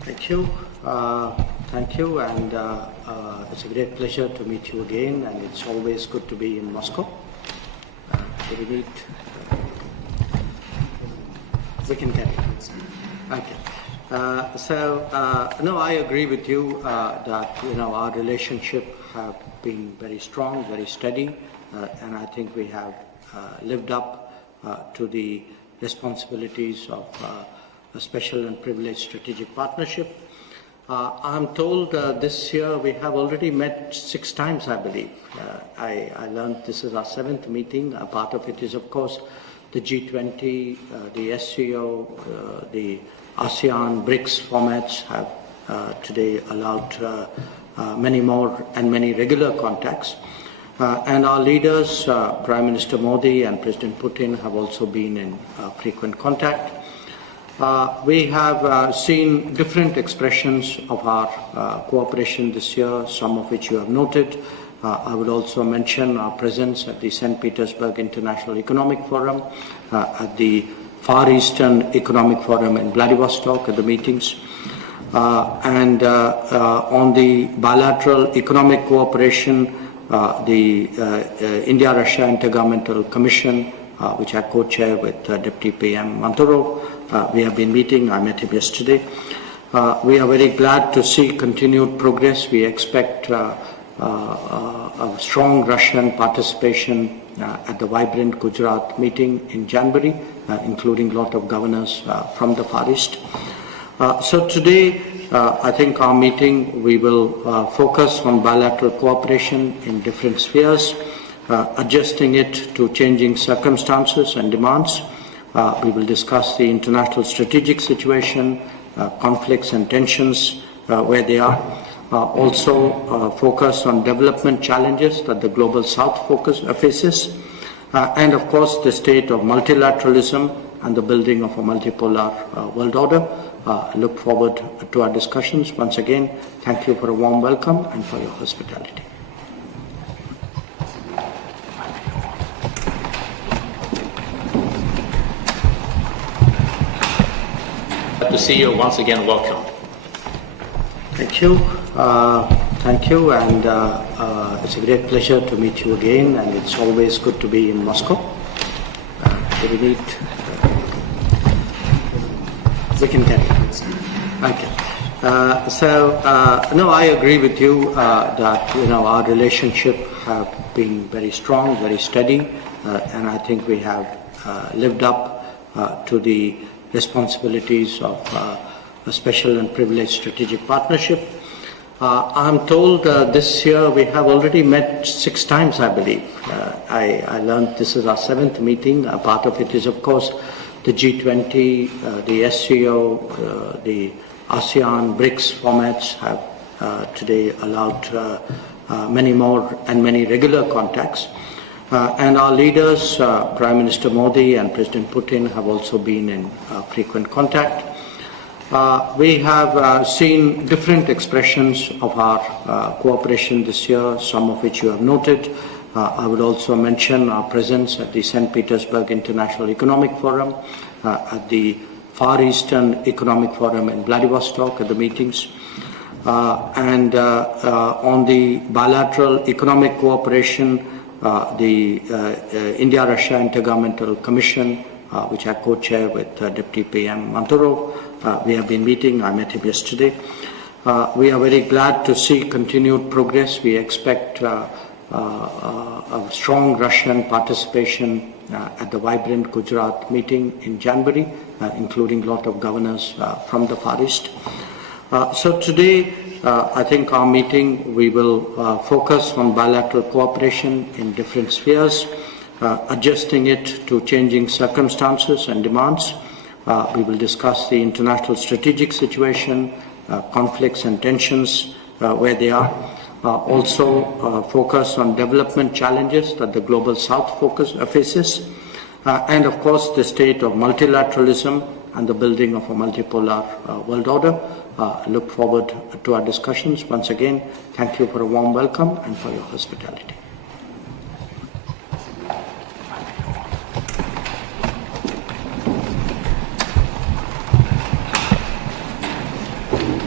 Thank you. Thank you, and it's a great pleasure to meet you again, and it's always good to be in Moscow. We meet. We can carry on. Okay. No, I agree with you that our relationship have been very strong, very steady, and I think we have lived up to the responsibilities of a special and privileged strategic partnership. I'm told this year we have already met 6 times, I believe. I learned this is our 7th meeting. A part of it is, of course, the G20, the SCO, the ASEAN, BRICS formats have today allowed many more and many regular contacts. And our leaders, Prime Minister Modi and President Putin, have also been in frequent contact. We have seen different expressions of our cooperation this year, some of which you have noted. I would also mention our presence at the St. Petersburg International Economic Forum, at the Far Eastern Economic Forum in Vladivostok at the meetings, and on the bilateral economic cooperation, the India-Russia Intergovernmental Commission, which I co-chair with Deputy PM Manturov. We have been meeting. I met him yesterday. We are very glad to see continued progress. We expect a strong Russian participation at the vibrant Gujarat meeting in January, including a lot of governors from the Far East. So today, I think our meeting, we will focus on bilateral cooperation in different spheres, adjusting it to changing circumstances and demands. We will discuss the international strategic situation, conflicts and tensions where they are. Also focus on development challenges that the global South faces, and of course the state of multilateralism and the building of a multipolar world order. Look forward to our discussions. Once again, thank you for a warm welcome and for your hospitality. To see you once again, welcome. Thank you. Thank you, and it's a great pleasure to meet you again, and it's always good to be in Moscow. We meet. We can carry on. Okay. No, I agree with you that our relationship have been very strong, very steady, and I think we have lived up to the responsibilities of a special and privileged strategic partnership. I'm told this year we have already met 6 times, I believe. I learned this is our 7th meeting. A part of it is, of course, the G20, the SCO, the ASEAN, BRICS formats have today allowed many more and many regular contacts. And our leaders, Prime Minister Modi and President Putin, have also been in frequent contact. We have seen different expressions of our cooperation this year, some of which you have noted. I would also mention our presence at the St. Petersburg International Economic Forum, at the Far Eastern Economic Forum in Vladivostok at the meetings, and on the bilateral economic cooperation, the India-Russia Intergovernmental Commission, which I co-chair with Deputy PM Manturov. We have been meeting. I met him yesterday. We are very glad to see continued progress. We expect a strong Russian participation at the vibrant Gujarat meeting in January, including a lot of governors from the Far East. So today, I think our meeting, we will focus on bilateral cooperation in different spheres, adjusting it to changing circumstances and demands. We will discuss the international strategic situation, conflicts and tensions where they are. Also focus on development challenges that the global South faces, and of course the state of multilateralism and the building of a multipolar world order. Look forward to our discussions. Once again, thank you for a warm welcome and for your hospitality.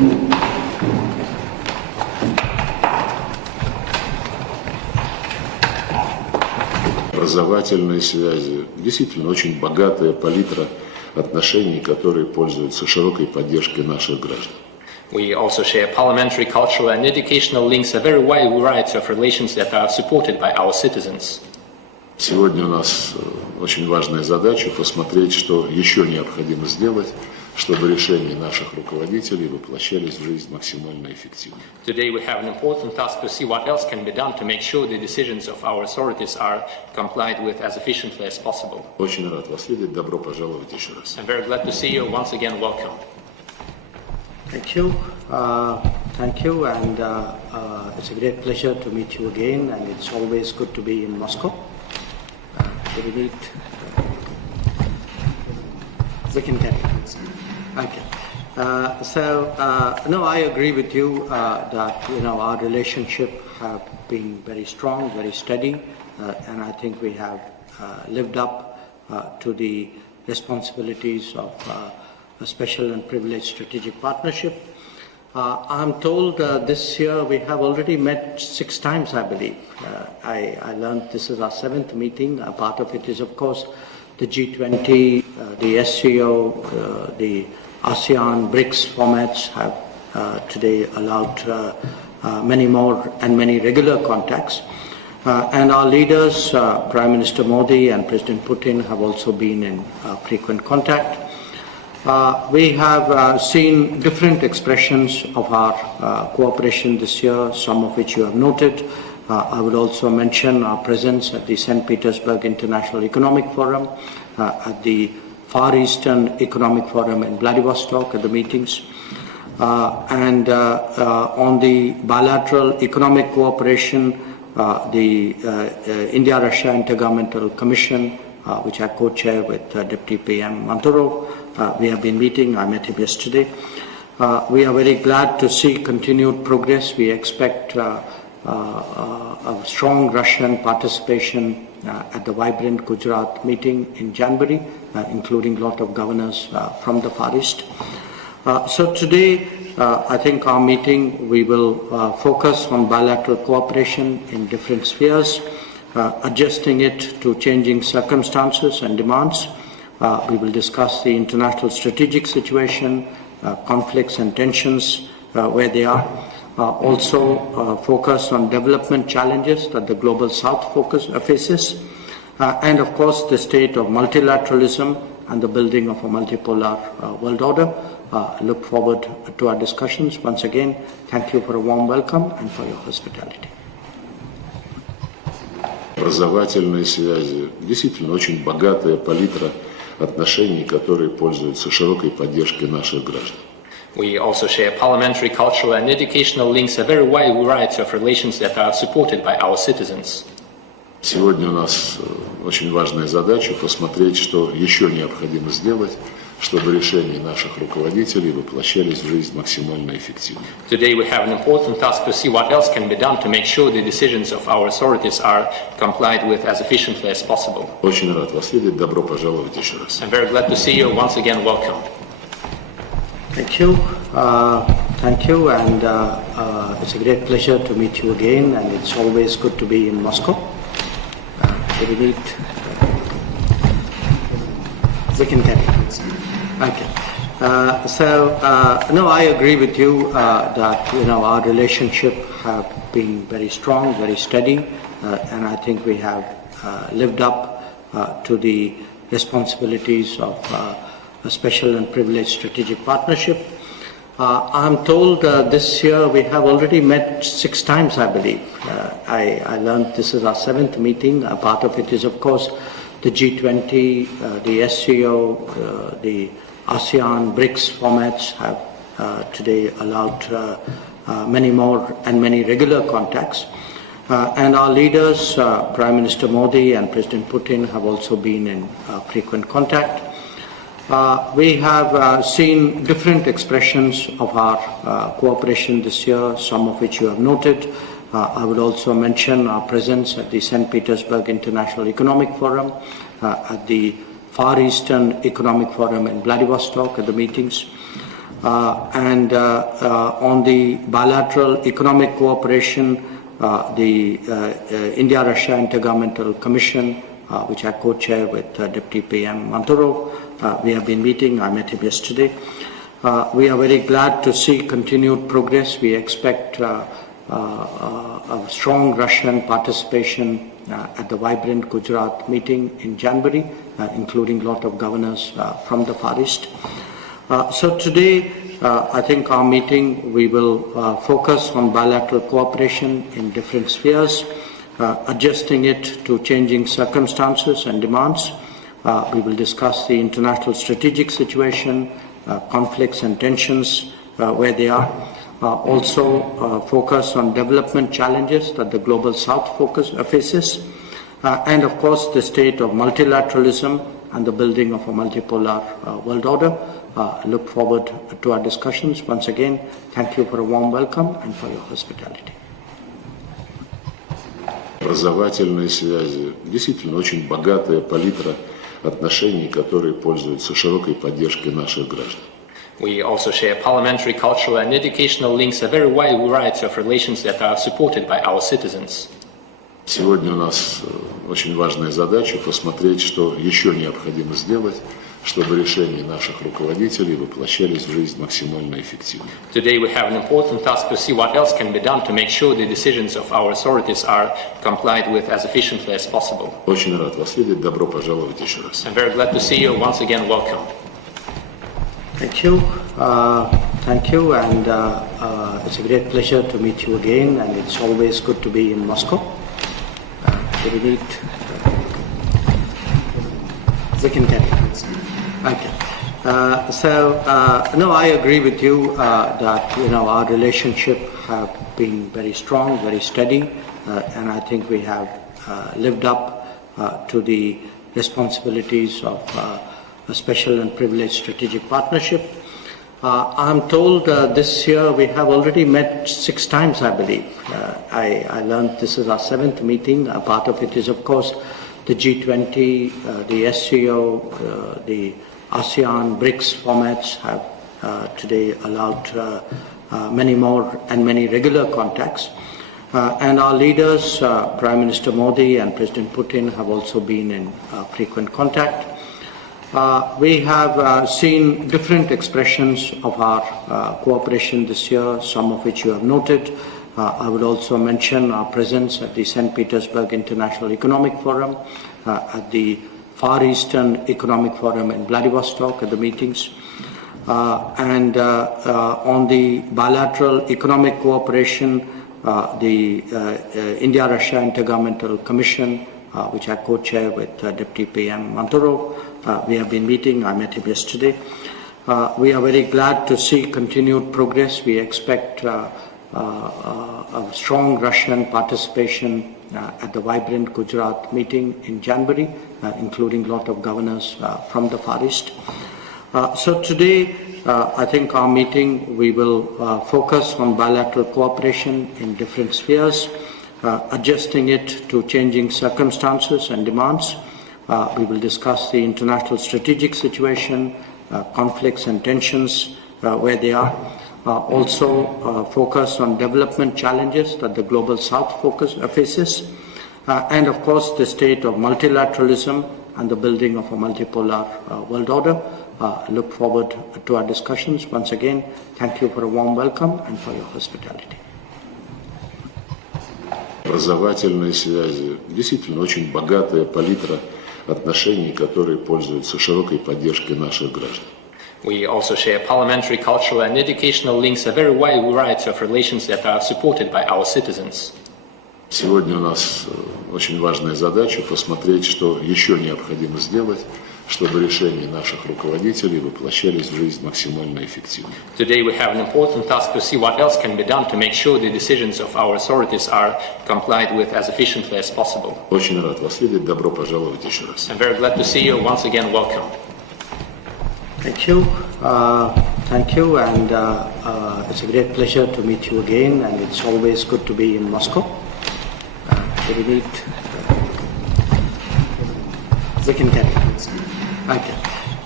Образовательные связи. Действительно, очень богатая палитра отношений, которые пользуются широкой поддержкой наших граждан. We also share parliamentary, cultural and educational links, a very wide variety of relations that are supported by our citizens. Сегодня у нас очень важная задача посмотреть, что еще необходимо сделать, чтобы решения наших руководителей воплощались в жизнь максимально эффективно. Today we have an important task to see what else can be done to make sure the decisions of our authorities are complied with as efficiently as possible. Очень рад вас видеть. Добро пожаловать еще раз. I'm very glad to see you. Once again, welcome. Thank you. And it's a great pleasure to meet you again, and it's always good to be in Moscow. We meet. We can carry on. Okay. No, I agree with you that our relationship have been very strong, very steady, and I think we have lived up to the responsibilities of a special and privileged strategic partnership. I'm told this year we have already met 6 times, I believe. I learned this is our 7th meeting. A part of it is, of course, the G20, the SCO, the ASEAN, BRICS formats have today allowed many more and many regular contacts. And our leaders, Prime Minister Modi and President Putin, have also been in frequent contact. We have seen different expressions of our cooperation this year, some of which you have noted. I would also mention our presence at the St. Petersburg International Economic Forum, at the Far Eastern Economic Forum in Vladivostok at the meetings, and on the bilateral economic cooperation, the India-Russia Intergovernmental Commission, which I co-chair with Deputy PM Manturov. We have been meeting. I met him yesterday. We are very glad to see continued progress. We expect a strong Russian participation at the vibrant Gujarat meeting in January, including a lot of governors from the Far East. So today, I think our meeting, we will focus on bilateral cooperation in different spheres, adjusting it to changing circumstances and demands. We will discuss the international strategic situation, conflicts and tensions where they are. Also focus on development challenges that the global South faces, and of course the state of multilateralism and the building of a multipolar world order. Look forward to our discussions. Once again, thank you for a warm welcome and for your hospitality. Образовательные связи. Действительно, очень богатая палитра отношений, которые пользуются широкой поддержкой наших граждан. We also share parliamentary, cultural and educational links, a very wide variety of relations that are supported by our citizens. Сегодня у нас очень важная задача посмотреть, что еще необходимо сделать, чтобы решения наших руководителей воплощались в жизнь максимально эффективно. Today we have an important task to see what else can be done to make sure the decisions of our authorities are complied with as efficiently as possible. Очень рад вас видеть. Добро пожаловать еще раз. I'm very glad to see you. Once again, welcome. Thank you. And it's a great pleasure to meet you again, and it's always good to be in Moscow. We meet. We can carry on. Okay. No, I agree with you that our relationship have been very strong, very steady, and I think we have lived up to the responsibilities of a special and privileged strategic partnership. I'm told this year we have already met 6 times, I believe. I learned this is our 7th meeting. A part of it is, of course, the G20, the SCO, the ASEAN, BRICS formats have today allowed many more and many regular contacts. And our leaders, Prime Minister Modi and President Putin, have also been in frequent contact. We have seen different expressions of our cooperation this year, some of which you have noted. I would also mention our presence at the St. Petersburg International Economic Forum, at the Far Eastern Economic Forum in Vladivostok at the meetings, and on the bilateral economic cooperation, the India-Russia Intergovernmental Commission, which I co-chair with Deputy PM Manturov. We have been meeting. I met him yesterday. We are very glad to see continued progress. We expect a strong Russian participation at the vibrant Gujarat meeting in January, including a lot of governors from the Far East. So today, I think our meeting, we will focus on bilateral cooperation in different spheres, adjusting it to changing circumstances and demands. We will discuss the international strategic situation, conflicts and tensions where they are. Also focus on development challenges that the global South faces, and of course the state of multilateralism and the building of a multipolar world order. Look forward to our discussions. Once again, thank you for a warm welcome and for your hospitality. Образовательные связи, действительно очень богатая палитра отношений, которые пользуются широкой поддержкой наших граждан. We also share parliamentary, cultural and educational links, a very wide variety of relations that are supported by our citizens. Сегодня у нас очень важная задача посмотреть, что еще необходимо сделать, чтобы решения наших руководителей воплощались в жизнь максимально эффективно. Today we have an important task to see what else can be done to make sure the decisions of our authorities are complied with as efficiently as possible. Очень рад вас видеть. Добро пожаловать еще раз. I'm very glad to see you. Once again, welcome. Thank you. Thank you, and it's a great pleasure to meet you again, and it's always good to be in Moscow. We meet. We can get it. Okay. No, I agree with you that our relationship have been very strong, very steady, and I think we have lived up to the responsibilities of a special and privileged strategic partnership. I'm told this year we have already met 6 times, I believe. I learned this is our 7th meeting. A part of it is, of course, the G20, the SCO, the ASEAN, BRICS formats have today allowed many more and many regular contacts. And our leaders, Prime Minister Modi and President Putin, have also been in frequent contact. We have seen different expressions of our cooperation this year, some of which you have noted. I would also mention our presence at the St. Petersburg International Economic Forum, at the Far Eastern Economic Forum in Vladivostok at the meetings, and on the bilateral economic cooperation, the India-Russia Intergovernmental Commission, which I co-chair with Deputy PM Manturov. We have been meeting. I met him yesterday. We are very glad to see continued progress. We expect a strong Russian participation at the vibrant Gujarat meeting in January, including a lot of governors from the Far East. So today, I think our meeting, we will focus on bilateral cooperation in different spheres, adjusting it to changing circumstances and demands. We will discuss the international strategic situation, conflicts and tensions where they are. Also focus on development challenges that the global South faces, and of course the state of multilateralism and the building of a multipolar world order. Look forward to our discussions. Once again, thank you for a warm welcome and for your hospitality. Образовательные связи, действительно очень богатая палитра отношений, которые пользуются широкой поддержкой наших граждан. We also share parliamentary, cultural and educational links, a very wide variety of relations that are supported by our citizens. Сегодня у нас очень важная задача посмотреть, что еще необходимо сделать, чтобы решения наших руководителей воплощались в жизнь максимально эффективно. Today we have an important task to see what else can be done to make sure the decisions of our authorities are complied with as efficiently as possible. Очень рад вас видеть. Добро пожаловать еще раз. I'm very glad to see you. Once again, welcome. Thank you. Thank you, and it's a great pleasure to meet you again, and it's always good to be in Moscow. We meet. We can get it. Okay.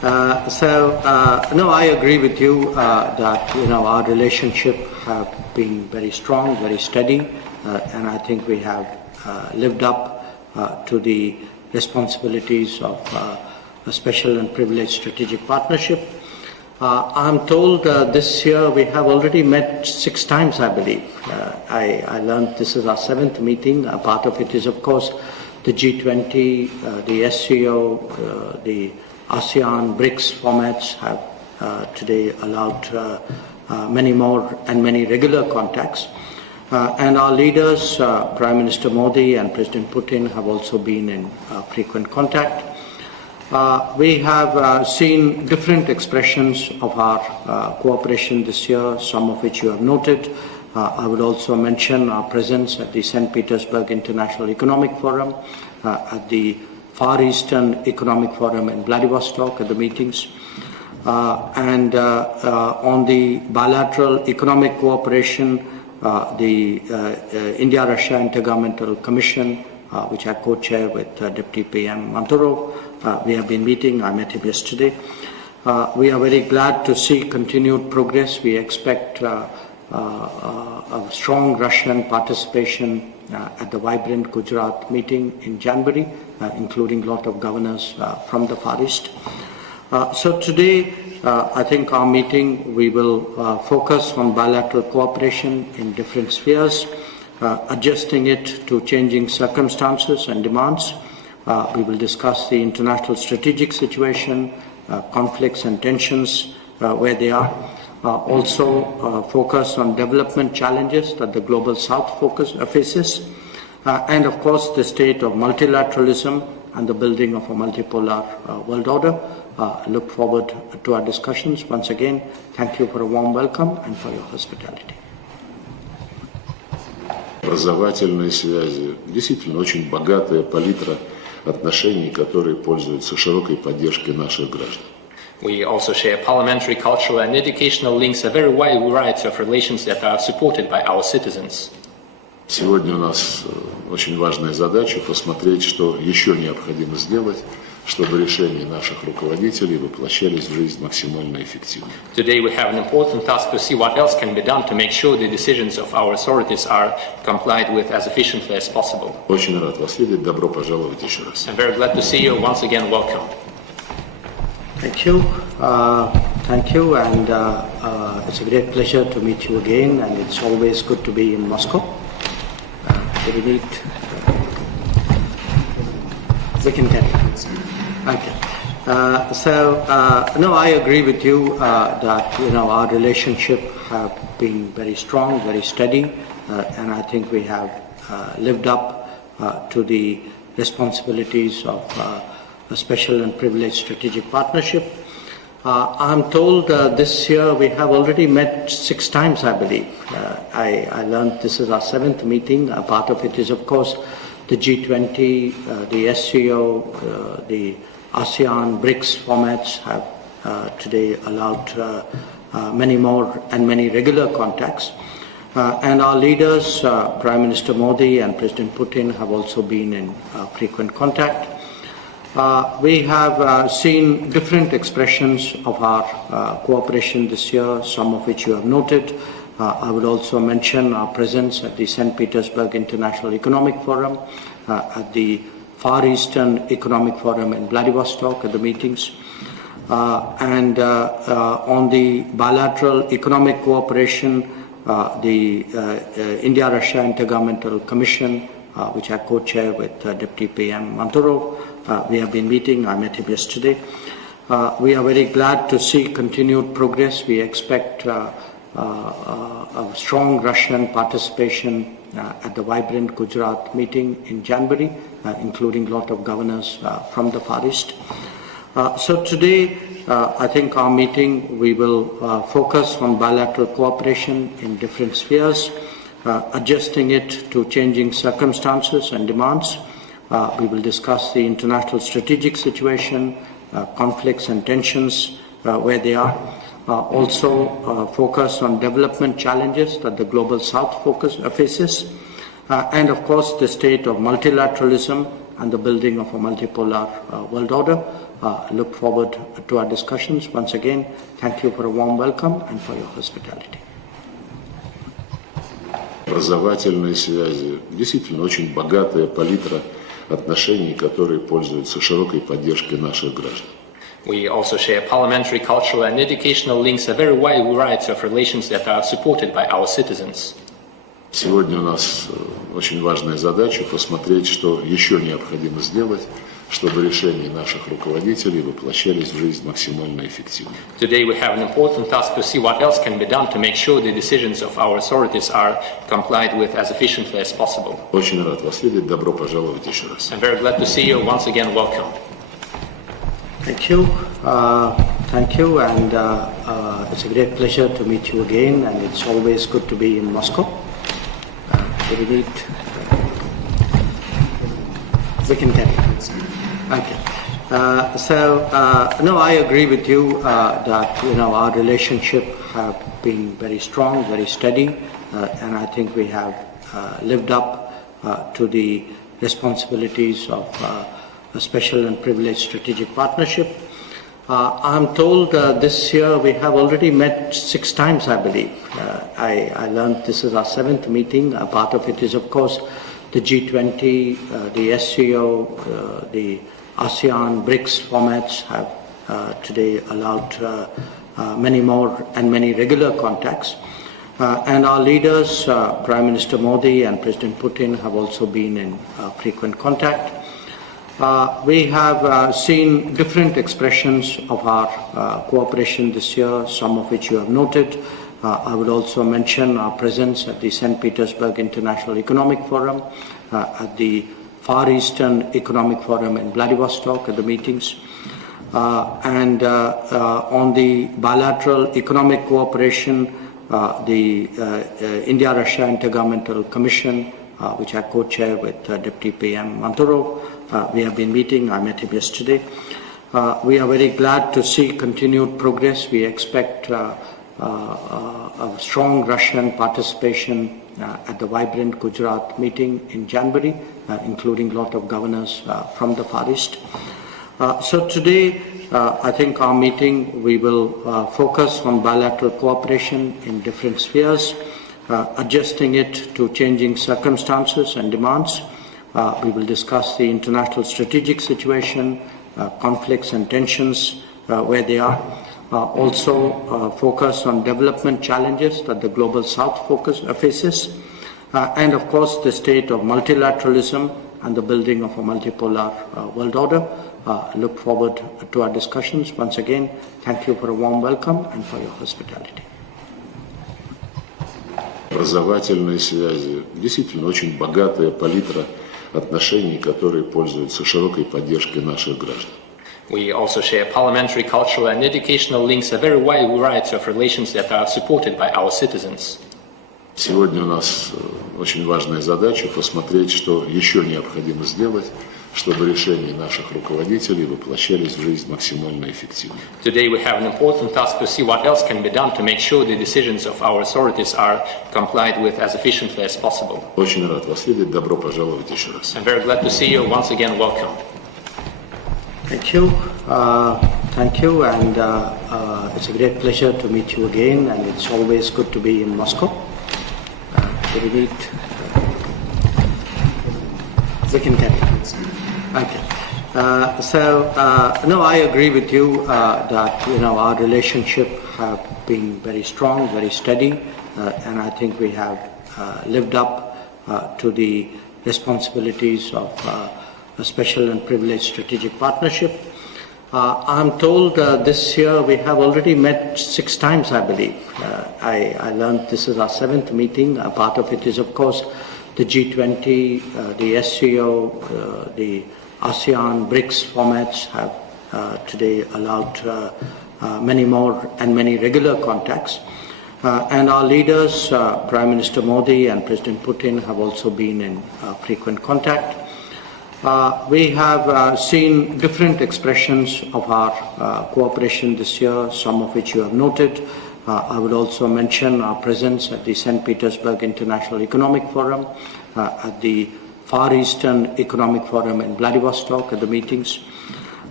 No, I agree with you that our relationship have been very strong, very steady, and I think we have lived up to the responsibilities of a special and privileged strategic partnership. I'm told this year we have already met 6 times, I believe. I learned this is our 7th meeting. A part of it is, of course, the G20, the SCO, the ASEAN, BRICS formats have today allowed many more and many regular contacts. And our leaders, Prime Minister Modi and President Putin, have also been in frequent contact. We have seen different expressions of our cooperation this year, some of which you have noted. I would also mention our presence at the St. Petersburg International Economic Forum, at the Far Eastern Economic Forum in Vladivostok at the meetings, and on the bilateral economic cooperation, the India-Russia Intergovernmental Commission, which I co-chair with Deputy PM Manturov. We have been meeting. I met him yesterday. We are very glad to see continued progress. We expect a strong Russian participation at the vibrant Gujarat meeting in January, including a lot of governors from the Far East. So today, I think our meeting, we will focus on bilateral cooperation in different spheres, adjusting it to changing circumstances and demands. We will discuss the international strategic situation, conflicts and tensions where they are. Also focus on development challenges that the global South faces, and of course the state of multilateralism and the building of a multipolar world order. Look forward to our discussions. Once again, thank you for a warm welcome and for your hospitality. Образовательные связи. Действительно, очень богатая палитра отношений, которые пользуются широкой поддержкой наших граждан. We also share parliamentary, cultural and educational links, a very wide variety of relations that are supported by our citizens. Сегодня у нас очень важная задача посмотреть, что еще необходимо сделать, чтобы решения наших руководителей воплощались в жизнь максимально эффективно. Today we have an important task to see what else can be done to make sure the decisions of our authorities are complied with as efficiently as possible. Очень рад вас видеть. Добро пожаловать еще раз. I'm very glad to see you. Once again, welcome. Thank you. Thank you, and it's a great pleasure to meet you again, and it's always good to be in Moscow. We need. We can get it. Okay. No, I agree with you that our relationship have been very strong, very steady, and I think we have lived up to the responsibilities of a special and privileged strategic partnership. I'm told this year we have already met 6 times, I believe. I learned this is our 7th meeting. A part of it is, of course, the G20, the SCO, the ASEAN, BRICS formats have today allowed many more and many regular contacts. And our leaders, Prime Minister Modi and President Putin, have also been in frequent contact. We have seen different expressions of our cooperation this year, some of which you have noted. I would also mention our presence at the St. Petersburg International Economic Forum, at the Far Eastern Economic Forum in Vladivostok at the meetings, and on the bilateral economic cooperation, the India-Russia Intergovernmental Commission, which I co-chair with Deputy PM Manturov. We have been meeting. I met him yesterday. We are very glad to see continued progress. We expect a strong Russian participation at the vibrant Gujarat meeting in January, including a lot of governors from the Far East. So today, I think our meeting, we will focus on bilateral cooperation in different spheres, adjusting it to changing circumstances and demands. We will discuss the international strategic situation, conflicts and tensions where they are. Also focus on development challenges that the global South faces, and of course the state of multilateralism and the building of a multipolar world order. Look forward to our discussions. Once again, thank you for a warm welcome and for your hospitality. Образовательные связи, действительно очень богатая палитра отношений, которые пользуются широкой поддержкой наших граждан. We also share parliamentary, cultural and educational links, a very wide variety of relations that are supported by our citizens. Сегодня у нас очень важная задача посмотреть, что еще необходимо сделать, чтобы решения наших руководителей воплощались в жизнь максимально эффективно. Today we have an important task to see what else can be done to make sure the decisions of our authorities are complied with as efficiently as possible. Очень рад вас видеть. Добро пожаловать еще раз. I'm very glad to see you. Once again, welcome. Thank you. Thank you, and it's a great pleasure to meet you again, and it's always good to be in Moscow. We can carry on. Okay. No, I agree with you that our relationship have been very strong, very steady, and I think we have lived up to the responsibilities of a special and privileged strategic partnership. I'm told this year we have already met 6 times, I believe. I learned this is our 7th meeting. A part of it is, of course, the G20, the SCO, the ASEAN, BRICS formats have today allowed many more and many regular contacts. And our leaders, Prime Minister Modi and President Putin, have also been in frequent contact. We have seen different expressions of our cooperation this year, some of which you have noted. I would also mention our presence at the St. Petersburg International Economic Forum, at the Far Eastern Economic Forum in Vladivostok at the meetings, and on the bilateral economic cooperation, the India-Russia Intergovernmental Commission, which I co-chair with Deputy PM Manturov. We have been meeting. I met him yesterday. We are very glad to see continued progress. We expect a strong Russian participation at the vibrant Gujarat meeting in January, including a lot of governors from the Far East. So today, I think our meeting, we will focus on bilateral cooperation in different spheres, adjusting it to changing circumstances and demands. We will discuss the international strategic situation, conflicts and tensions where they are. Also focus on development challenges that the global South faces, and of course the state of multilateralism and the building of a multipolar world order. Look forward to our discussions. Once again, thank you for a warm welcome and for your hospitality. Образовательные связи, действительно очень богатая палитра отношений, которые пользуются широкой поддержкой наших граждан. We also share parliamentary, cultural and educational links, a very wide variety of relations that are supported by our citizens. Сегодня у нас очень важная задача посмотреть, что еще необходимо сделать, чтобы решения наших руководителей воплощались в жизнь максимально эффективно. Today we have an important task to see what else can be done to make sure the decisions of our authorities are complied with as efficiently as possible. Очень рад вас видеть. Добро пожаловать еще раз. I'm very glad to see you. Once again, welcome. Thank you. Thank you, and it's a great pleasure to meet you again, and it's always good to be in Moscow. We can carry on. Okay. No, I agree with you that our relationship have been very strong, very steady, and I think we have lived up to the responsibilities of a special and privileged strategic partnership. I'm told this year we have already met 6 times, I believe. I learned this is our 7th meeting. A part of it is, of course, the G20, the SCO, the ASEAN, BRICS formats have today allowed many more and many regular contacts. And our leaders, Prime Minister Modi and President Putin, have also been in frequent contact. We have seen different expressions of our cooperation this year, some of which you have noted. I would also mention our presence at the St. Petersburg International Economic Forum, at the Far Eastern Economic Forum in Vladivostok at the meetings,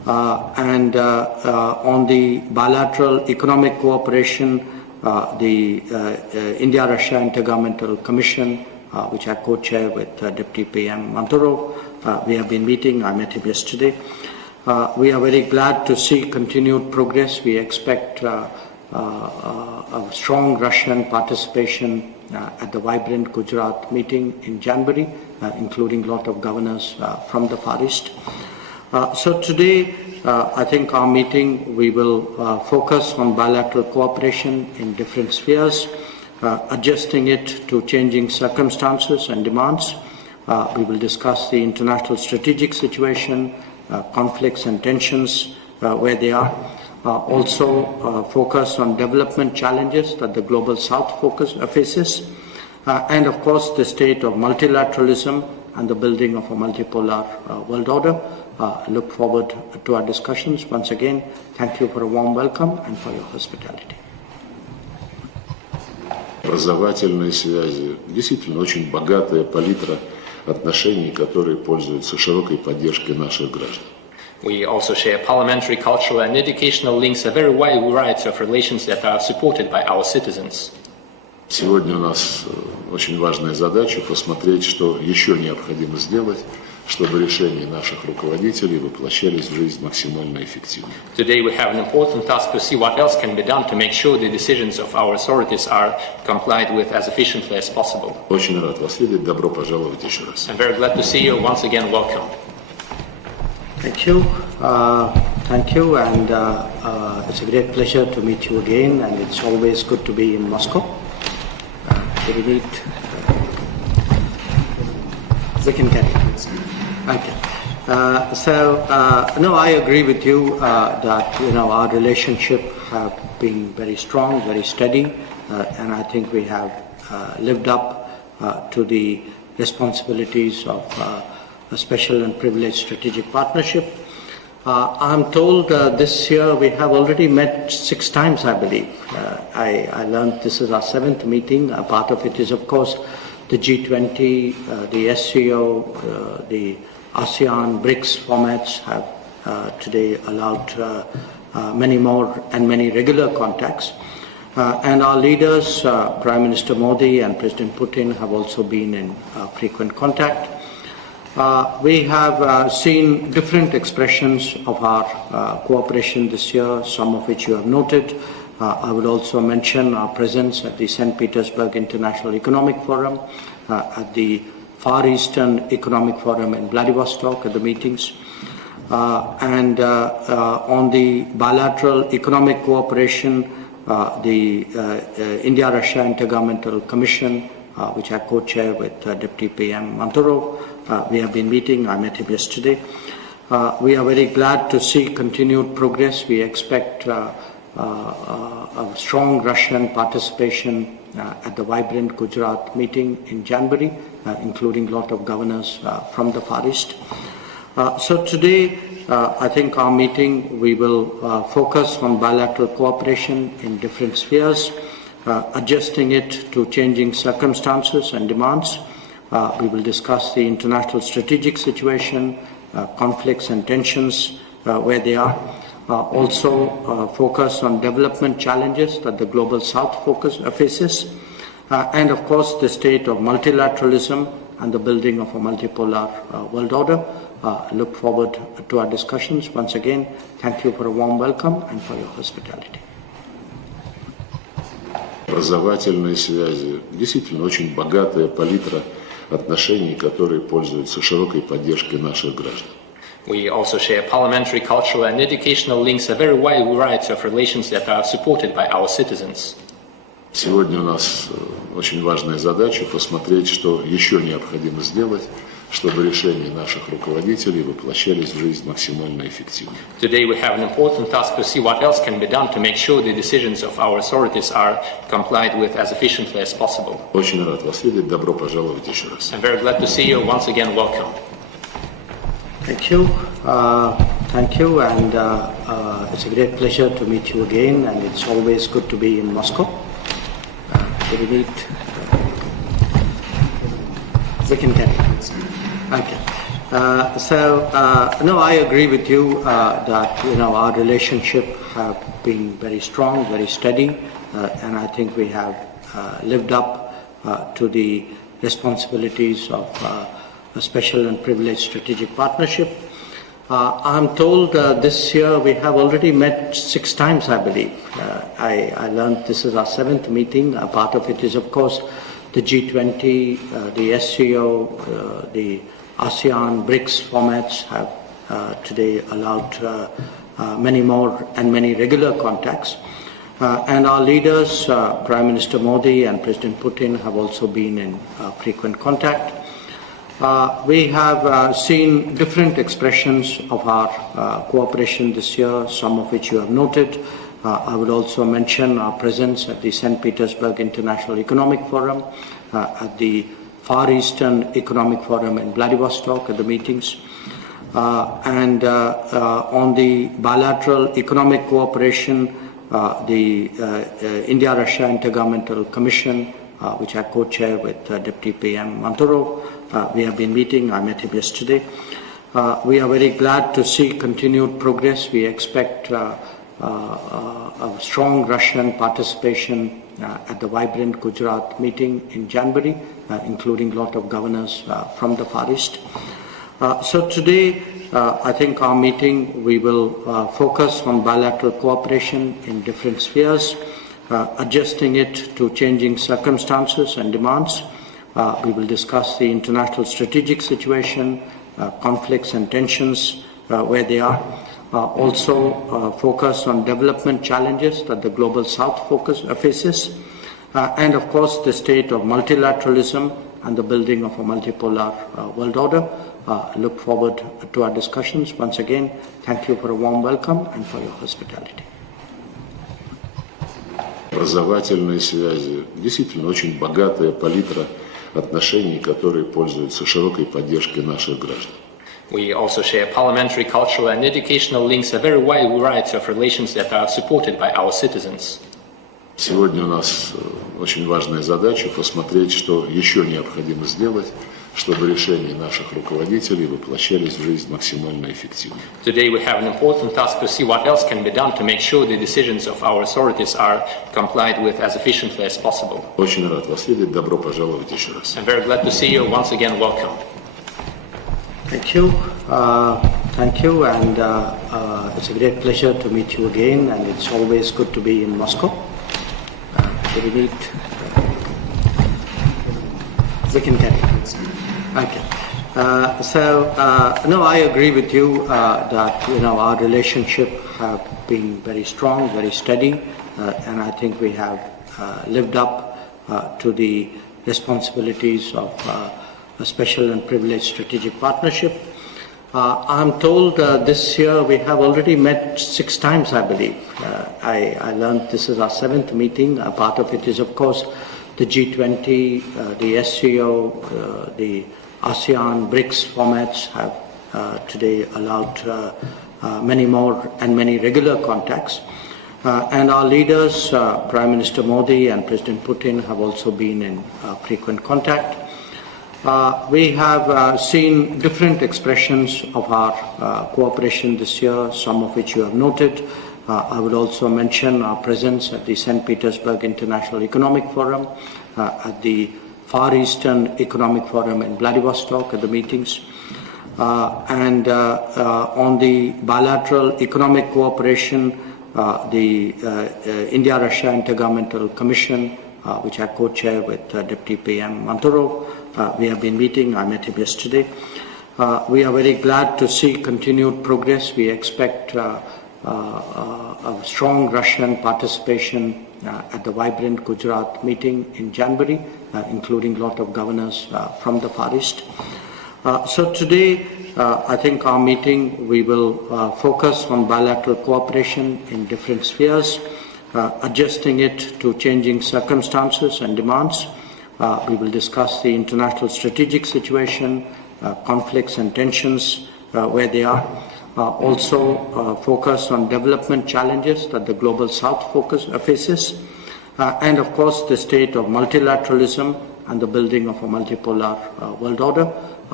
and on the bilateral economic cooperation, the India-Russia Intergovernmental Commission, which I co-chair with Deputy PM Manturov. We have been meeting. I met him yesterday. We are very glad to see continued progress. We expect a strong Russian participation at the vibrant Gujarat meeting in January, including a lot of governors from the Far East. So today, I think our meeting, we will focus on bilateral cooperation in different spheres, adjusting it to changing circumstances and demands. We will discuss the international strategic situation, conflicts and tensions where they are. Also focus on development challenges that the global South faces. And of course, the state of multilateralism and the building of a multipolar world order. Look forward to our discussions. Once again, thank you for a warm welcome and for your hospitality. Образовательные связи, действительно очень богатая палитра отношений, которые пользуются широкой поддержкой наших граждан. We also share parliamentary, cultural and educational links, a very wide variety of relations that are supported by our citizens. Сегодня у нас очень важная задача посмотреть, что еще необходимо сделать, чтобы решения наших руководителей воплощались в жизнь максимально эффективно. Today we have an important task to see what else can be done to make sure the decisions of our authorities are complied with as efficiently as possible. Очень рад вас видеть. Добро пожаловать еще раз. I'm very glad to see you. Once again, welcome. Thank you. Thank you, and it's a great pleasure to meet you again, and it's always good to be in Moscow. We need. We can carry on. Okay. No, I agree with you that our relationship have been very strong, very steady, and I think we have lived up to the responsibilities of a special and privileged strategic partnership. I'm told this year we have already met 6 times, I believe. I learned this is our 7th meeting. A part of it is, of course, the G20, the SCO, the ASEAN, BRICS formats have today allowed many more and many regular contacts. And our leaders, Prime Minister Modi and President Putin, have also been in frequent contact. We have seen different expressions of our cooperation this year, some of which you have noted. I would also mention our presence at the St. Petersburg International Economic Forum, at the Far Eastern Economic Forum in Vladivostok at the meetings, and on the bilateral economic cooperation, the India-Russia Intergovernmental Commission, which I co-chair with Deputy PM Manturov. We have been meeting. I met him yesterday. We are very glad to see continued progress. We expect a strong Russian participation at the vibrant Gujarat meeting in January, including a lot of governors from the Far East. So today, I think our meeting, we will focus on bilateral cooperation in different spheres, adjusting it to changing circumstances and demands. We will discuss the international strategic situation, conflicts and tensions where they are. Also focus on development challenges that the global South faces. And of course, the state of multilateralism and the building of a multipolar world order. Look forward to our discussions. Once again, thank you for a warm welcome and for your hospitality. Образовательные связи, действительно очень богатая палитра отношений, которые пользуются широкой поддержкой наших граждан. We also share parliamentary, cultural and educational links, a very wide variety of relations that are supported by our citizens. Сегодня у нас очень важная задача посмотреть, что еще необходимо сделать, чтобы решения наших руководителей воплощались в жизнь максимально эффективно. Today we have an important task to see what else can be done to make sure the decisions of our authorities are complied with as efficiently as possible. Очень рад вас видеть. Добро пожаловать еще раз. I'm very glad to see you. Once again, welcome. Thank you. Thank you, and it's a great pleasure to meet you again, and it's always good to be in Moscow. We need. We can carry on. Okay. No, I agree with you that our relationship have been very strong, very steady, and I think we have lived up to the responsibilities of a special and privileged strategic partnership. I'm told this year we have already met 6 times, I believe. I learned this is our 7th meeting. A part of it is, of course, the G20, the SCO, the ASEAN, BRICS formats have today allowed many more and many regular contacts. And our leaders, Prime Minister Modi and President Putin, have also been in frequent contact. We have seen different expressions of our cooperation this year, some of which you have noted. I would also mention our presence at the St. Petersburg International Economic Forum, at the Far Eastern Economic Forum in Vladivostok at the meetings, and on the bilateral economic cooperation, the India-Russia Intergovernmental Commission, which I co-chair with Deputy PM Manturov. We have been meeting. I met him yesterday. We are very glad to see continued progress. We expect a strong Russian participation at the vibrant Gujarat meeting in January, including a lot of governors from the Far East. So today, I think our meeting, we will focus on bilateral cooperation in different spheres, adjusting it to changing circumstances and demands. We will discuss the international strategic situation, conflicts and tensions where they are. Also focus on development challenges that the global South faces, and of course the state of multilateralism and the building of a multipolar world order. Look forward to our discussions. Once again, thank you for a warm welcome and for your hospitality. Образовательные связи. Действительно, очень богатая палитра отношений, которые пользуются широкой поддержкой наших граждан. We also share parliamentary, cultural and educational links, a very wide variety of relations that are supported by our citizens. Сегодня у нас очень важная задача посмотреть, что еще необходимо сделать, чтобы решения наших руководителей воплощались в жизнь максимально эффективно. Today we have an important task to see what else can be done to make sure the decisions of our authorities are complied with as efficiently as possible. Очень рад вас видеть. Добро пожаловать еще раз. I'm very glad to see you. Once again, welcome. Thank you. Thank you, and it's a great pleasure to meet you again, and it's always good to be in Moscow. We meet. We can carry it. Okay. No, I agree with you that our relationship have been very strong, very steady, and I think we have lived up to the responsibilities of a special and privileged strategic partnership. I'm told this year we have already met 6 times, I believe. I learned this is our 7th meeting. A part of it is, of course, the G20, the SCO, the ASEAN, BRICS formats have today allowed many more and many regular contacts. And our leaders, Prime Minister Modi and President Putin, have also been in frequent contact. We have seen different expressions of our cooperation this year, some of which you have noted. I would also mention our presence at the St. Petersburg International Economic Forum, at the Far Eastern Economic Forum in Vladivostok at the meetings, and on the bilateral economic cooperation, the India-Russia Intergovernmental Commission, which I co-chair with Deputy PM Manturov. We have been meeting. I met him yesterday. We are very glad to see continued progress. We expect a strong Russian participation at the vibrant Gujarat meeting in January, including a lot of governors from the Far East. So today, I think our meeting, we will focus on bilateral cooperation in different spheres, adjusting it to changing circumstances and demands. We will discuss the international strategic situation, conflicts and tensions where they are. Also focus on development challenges that the global South faces, and of course the state of multilateralism and the building of a multipolar world order.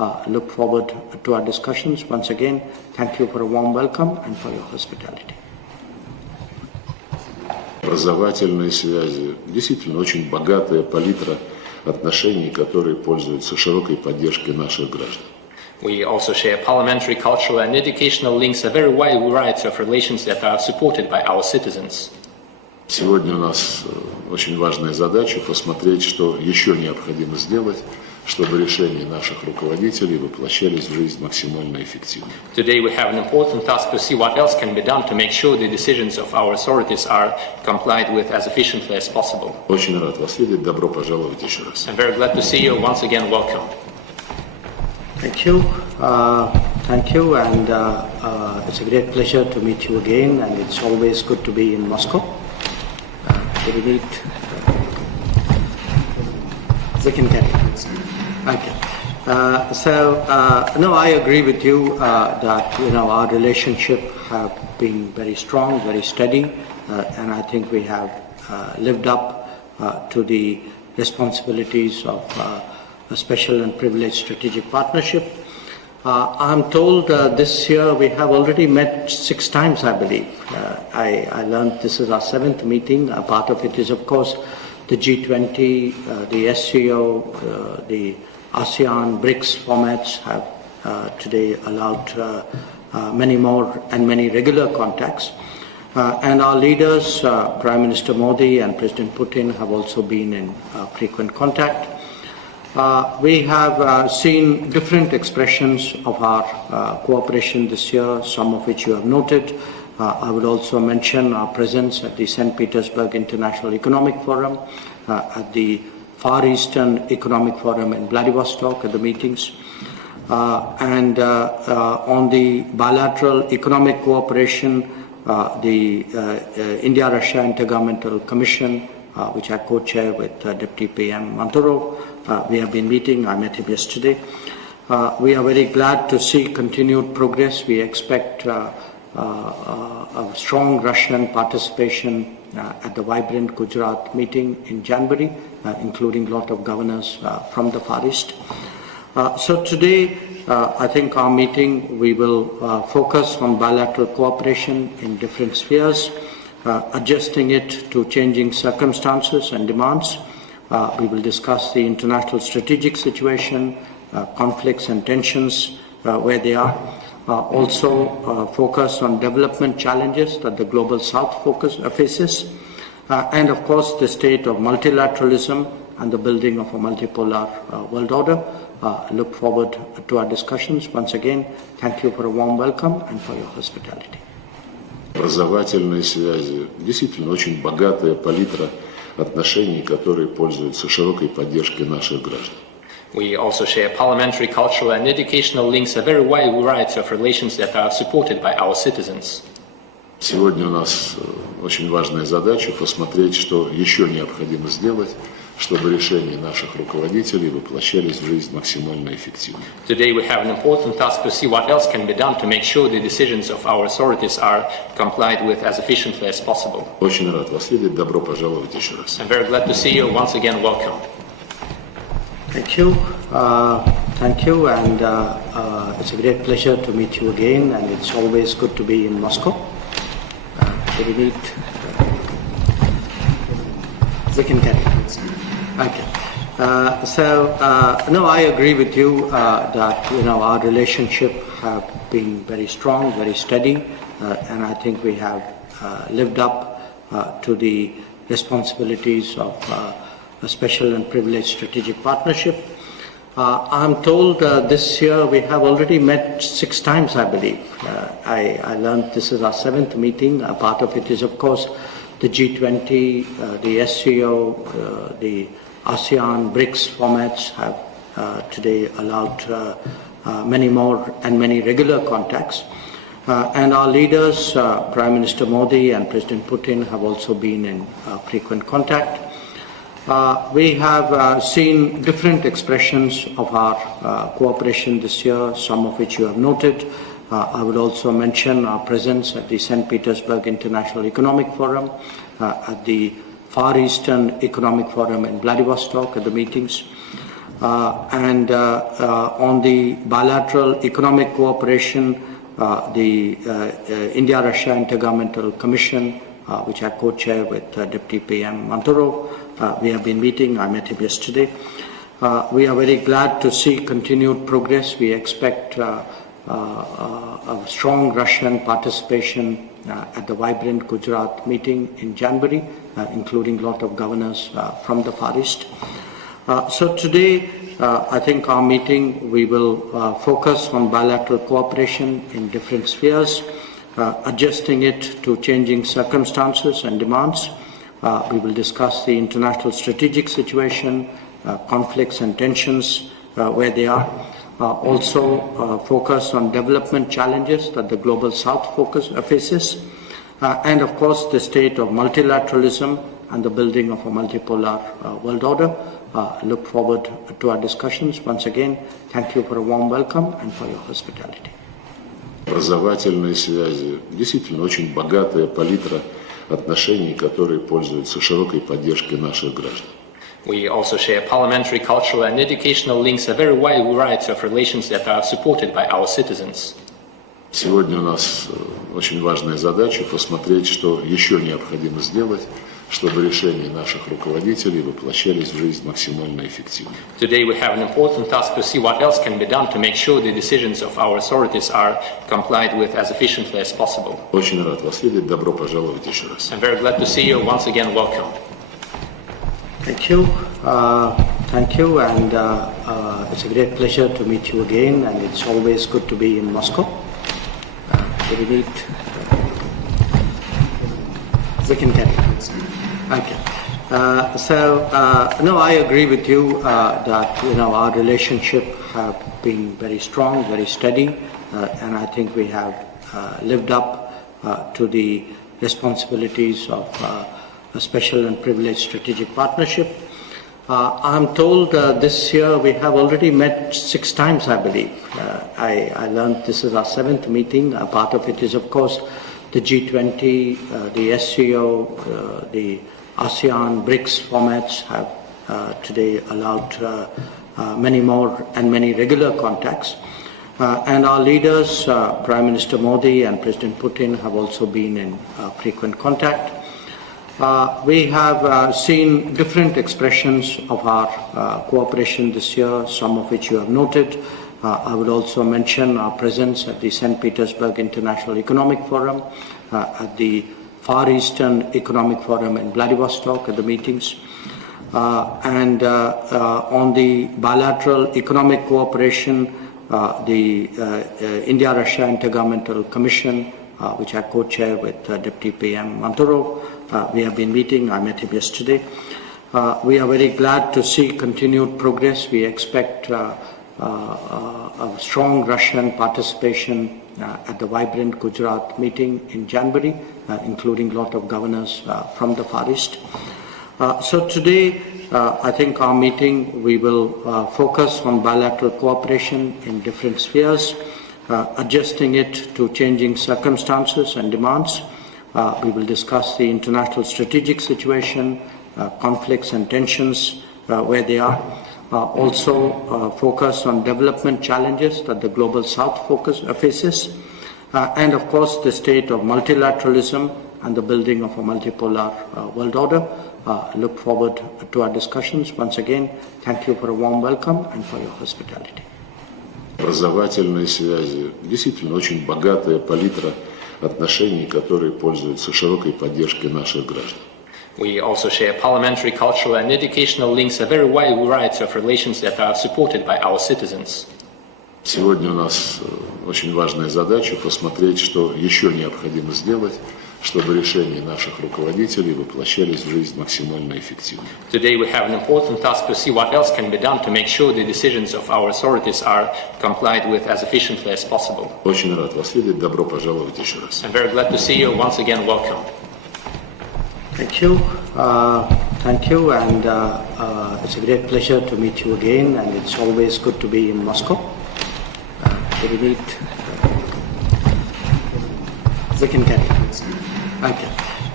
Look forward to our discussions. Once again, thank you for a warm welcome and for your hospitality. Образовательные связи, действительно очень богатая палитра отношений, которые пользуются широкой поддержкой наших граждан. We also share parliamentary, cultural and educational links, a very wide variety of relations that are supported by our citizens. Сегодня у нас очень важная задача посмотреть, что еще необходимо сделать, чтобы решения наших руководителей воплощались в жизнь максимально эффективно. Today we have an important task to see what else can be done to make sure the decisions of our authorities are complied with as efficiently as possible. Очень рад вас видеть. Добро пожаловать еще раз. I'm very glad to see you. Once again, welcome. Thank you. Thank you, and it's a great pleasure to meet you again, and it's always good to be in Moscow. We can carry on. Okay. No, I agree with you that our relationship have been very strong, very steady, and I think we have lived up to the responsibilities of a special and privileged strategic partnership. I'm told this year we have already met 6 times, I believe. I learned this is our 7th meeting. A part of it is, of course, the G20, the SCO, the ASEAN, BRICS formats have today allowed many more and many regular contacts. And our leaders, Prime Minister Modi and President Putin, have also been in frequent contact. We have seen different expressions of our cooperation this year, some of which you have noted. I would also mention our presence at the St. Petersburg International Economic Forum, at the Far Eastern Economic Forum in Vladivostok at the meetings, and on the bilateral economic cooperation, the India-Russia Intergovernmental Commission, which I co-chair with Deputy PM Manturov. We have been meeting. I met him yesterday. We are very glad to see continued progress. We expect a strong Russian participation at the vibrant Gujarat meeting in January, including a lot of governors from the Far East. So today, I think our meeting, we will focus on bilateral cooperation in different spheres, adjusting it to changing circumstances and demands. We will discuss the international strategic situation, conflicts and tensions where they are. Also focus on development challenges that the global South faces, and of course the state of multilateralism and the building of a multipolar world order. Look forward to our discussions. Once again, thank you for a warm welcome and for your hospitality. Образовательные связи, действительно очень богатая палитра отношений, которые пользуются широкой поддержкой наших граждан. We also share parliamentary, cultural and educational links, a very wide variety of relations that are supported by our citizens. Сегодня у нас очень важная задача посмотреть, что еще необходимо сделать, чтобы решения наших руководителей воплощались в жизнь максимально эффективно. Today we have an important task to see what else can be done to make sure the decisions of our authorities are complied with as efficiently as possible. Очень рад вас видеть. Добро пожаловать еще раз. I'm very glad to see you. Once again, welcome. Thank you. Thank you, and it's a great pleasure to meet you again, and it's always good to be in Moscow. We can carry on. Okay. No, I agree with you that our relationship have been very strong, very steady, and I think we have lived up to the responsibilities of a special and privileged strategic partnership. I'm told this year we have already met 6 times, I believe. I learned this is our 7th meeting. A part of it is, of course, the G20, the SCO, the ASEAN, BRICS formats have today allowed many more and many regular contacts. And our leaders, Prime Minister Modi and President Putin, have also been in frequent contact. We have seen different expressions of our cooperation this year, some of which you have noted. I would also mention our presence at the St. Petersburg International Economic Forum, at the Far Eastern Economic Forum in Vladivostok at the meetings, And on the bilateral economic cooperation, the India-Russia Intergovernmental Commission, which I co-chair with Deputy PM Manturov, we have been meeting. I met him yesterday. We are very glad to see continued progress. We expect a strong Russian participation at the vibrant Gujarat meeting in January, including a lot of governors from the Far East. So today, I think our meeting, we will focus on bilateral cooperation in different spheres, adjusting it to changing circumstances and demands. We will discuss the international strategic situation, conflicts and tensions where they are. Also focus on development challenges that the Global South faces. And of course, the state of multilateralism and the building of a multipolar world order. Look forward to our discussions. Once again, thank you for a warm welcome and for your hospitality. Образовательные связи. Действительно, очень богатая палитра отношений, которые пользуются широкой поддержкой наших граждан. We also share parliamentary, cultural and educational links, a very wide variety of relations that are supported by our citizens. Сегодня у нас очень важная задача посмотреть, что еще необходимо сделать, чтобы решения наших руководителей воплощались в жизнь максимально эффективно. Today we have an important task to see what else can be done to make sure the decisions of our authorities are complied with as efficiently as possible. Очень рад вас видеть. Добро пожаловать еще раз. I'm very glad to see you. Once again, welcome. Thank you. Thank you, and it's a great pleasure to meet you again, and it's always good to be in Moscow. We meet. We can carry on. Okay. No, I agree with you that our relationship have been very strong, very steady, and I think we have lived up to the responsibilities of a special and privileged strategic partnership. I'm told this year we have already met 6 times, I believe. I learned this is our 7th meeting. A part of it is, of course, the G20, the SCO, the ASEAN, BRICS formats have today allowed many more and many regular contacts. And our leaders, Prime Minister Modi and President Putin, have also been in frequent contact. We have seen different expressions of our cooperation this year, some of which you have noted. I would also mention our presence at the St. Petersburg International Economic Forum, at the Far Eastern Economic Forum in Vladivostok at the meetings, and on the bilateral economic cooperation, the India-Russia Intergovernmental Commission, which I co-chair with Deputy PM Manturov. We have been meeting. I met him yesterday. We are very glad to see continued progress. We expect a strong Russian participation at the vibrant Gujarat meeting in January, including a lot of governors from the Far East. So today, I think our meeting, we will focus on bilateral cooperation in different spheres, adjusting it to changing circumstances and demands. We will discuss the international strategic situation, conflicts and tensions where they are. Also focus on development challenges that the Global South faces. And of course, the state of multilateralism and the building of a multipolar world order. Look forward to our discussions. Once again, thank you for a warm welcome and for your hospitality. Образовательные связи. Действительно, очень богатая палитра отношений, которые пользуются широкой поддержкой наших граждан. We also share parliamentary, cultural and educational links, a very wide variety of relations that are supported by our citizens. Сегодня у нас очень важная задача посмотреть, что еще необходимо сделать, чтобы решения наших руководителей воплощались в жизнь максимально эффективно. Today we have an important task to see what else can be done to make sure the decisions of our authorities are complied with as efficiently as possible. Очень рад вас видеть. Добро пожаловать еще раз. I'm very glad to see you. Once again, welcome. Thank you. Thank you, and it's a great pleasure to meet you again, and it's always good to be in Moscow. We meet. We can carry on. Okay.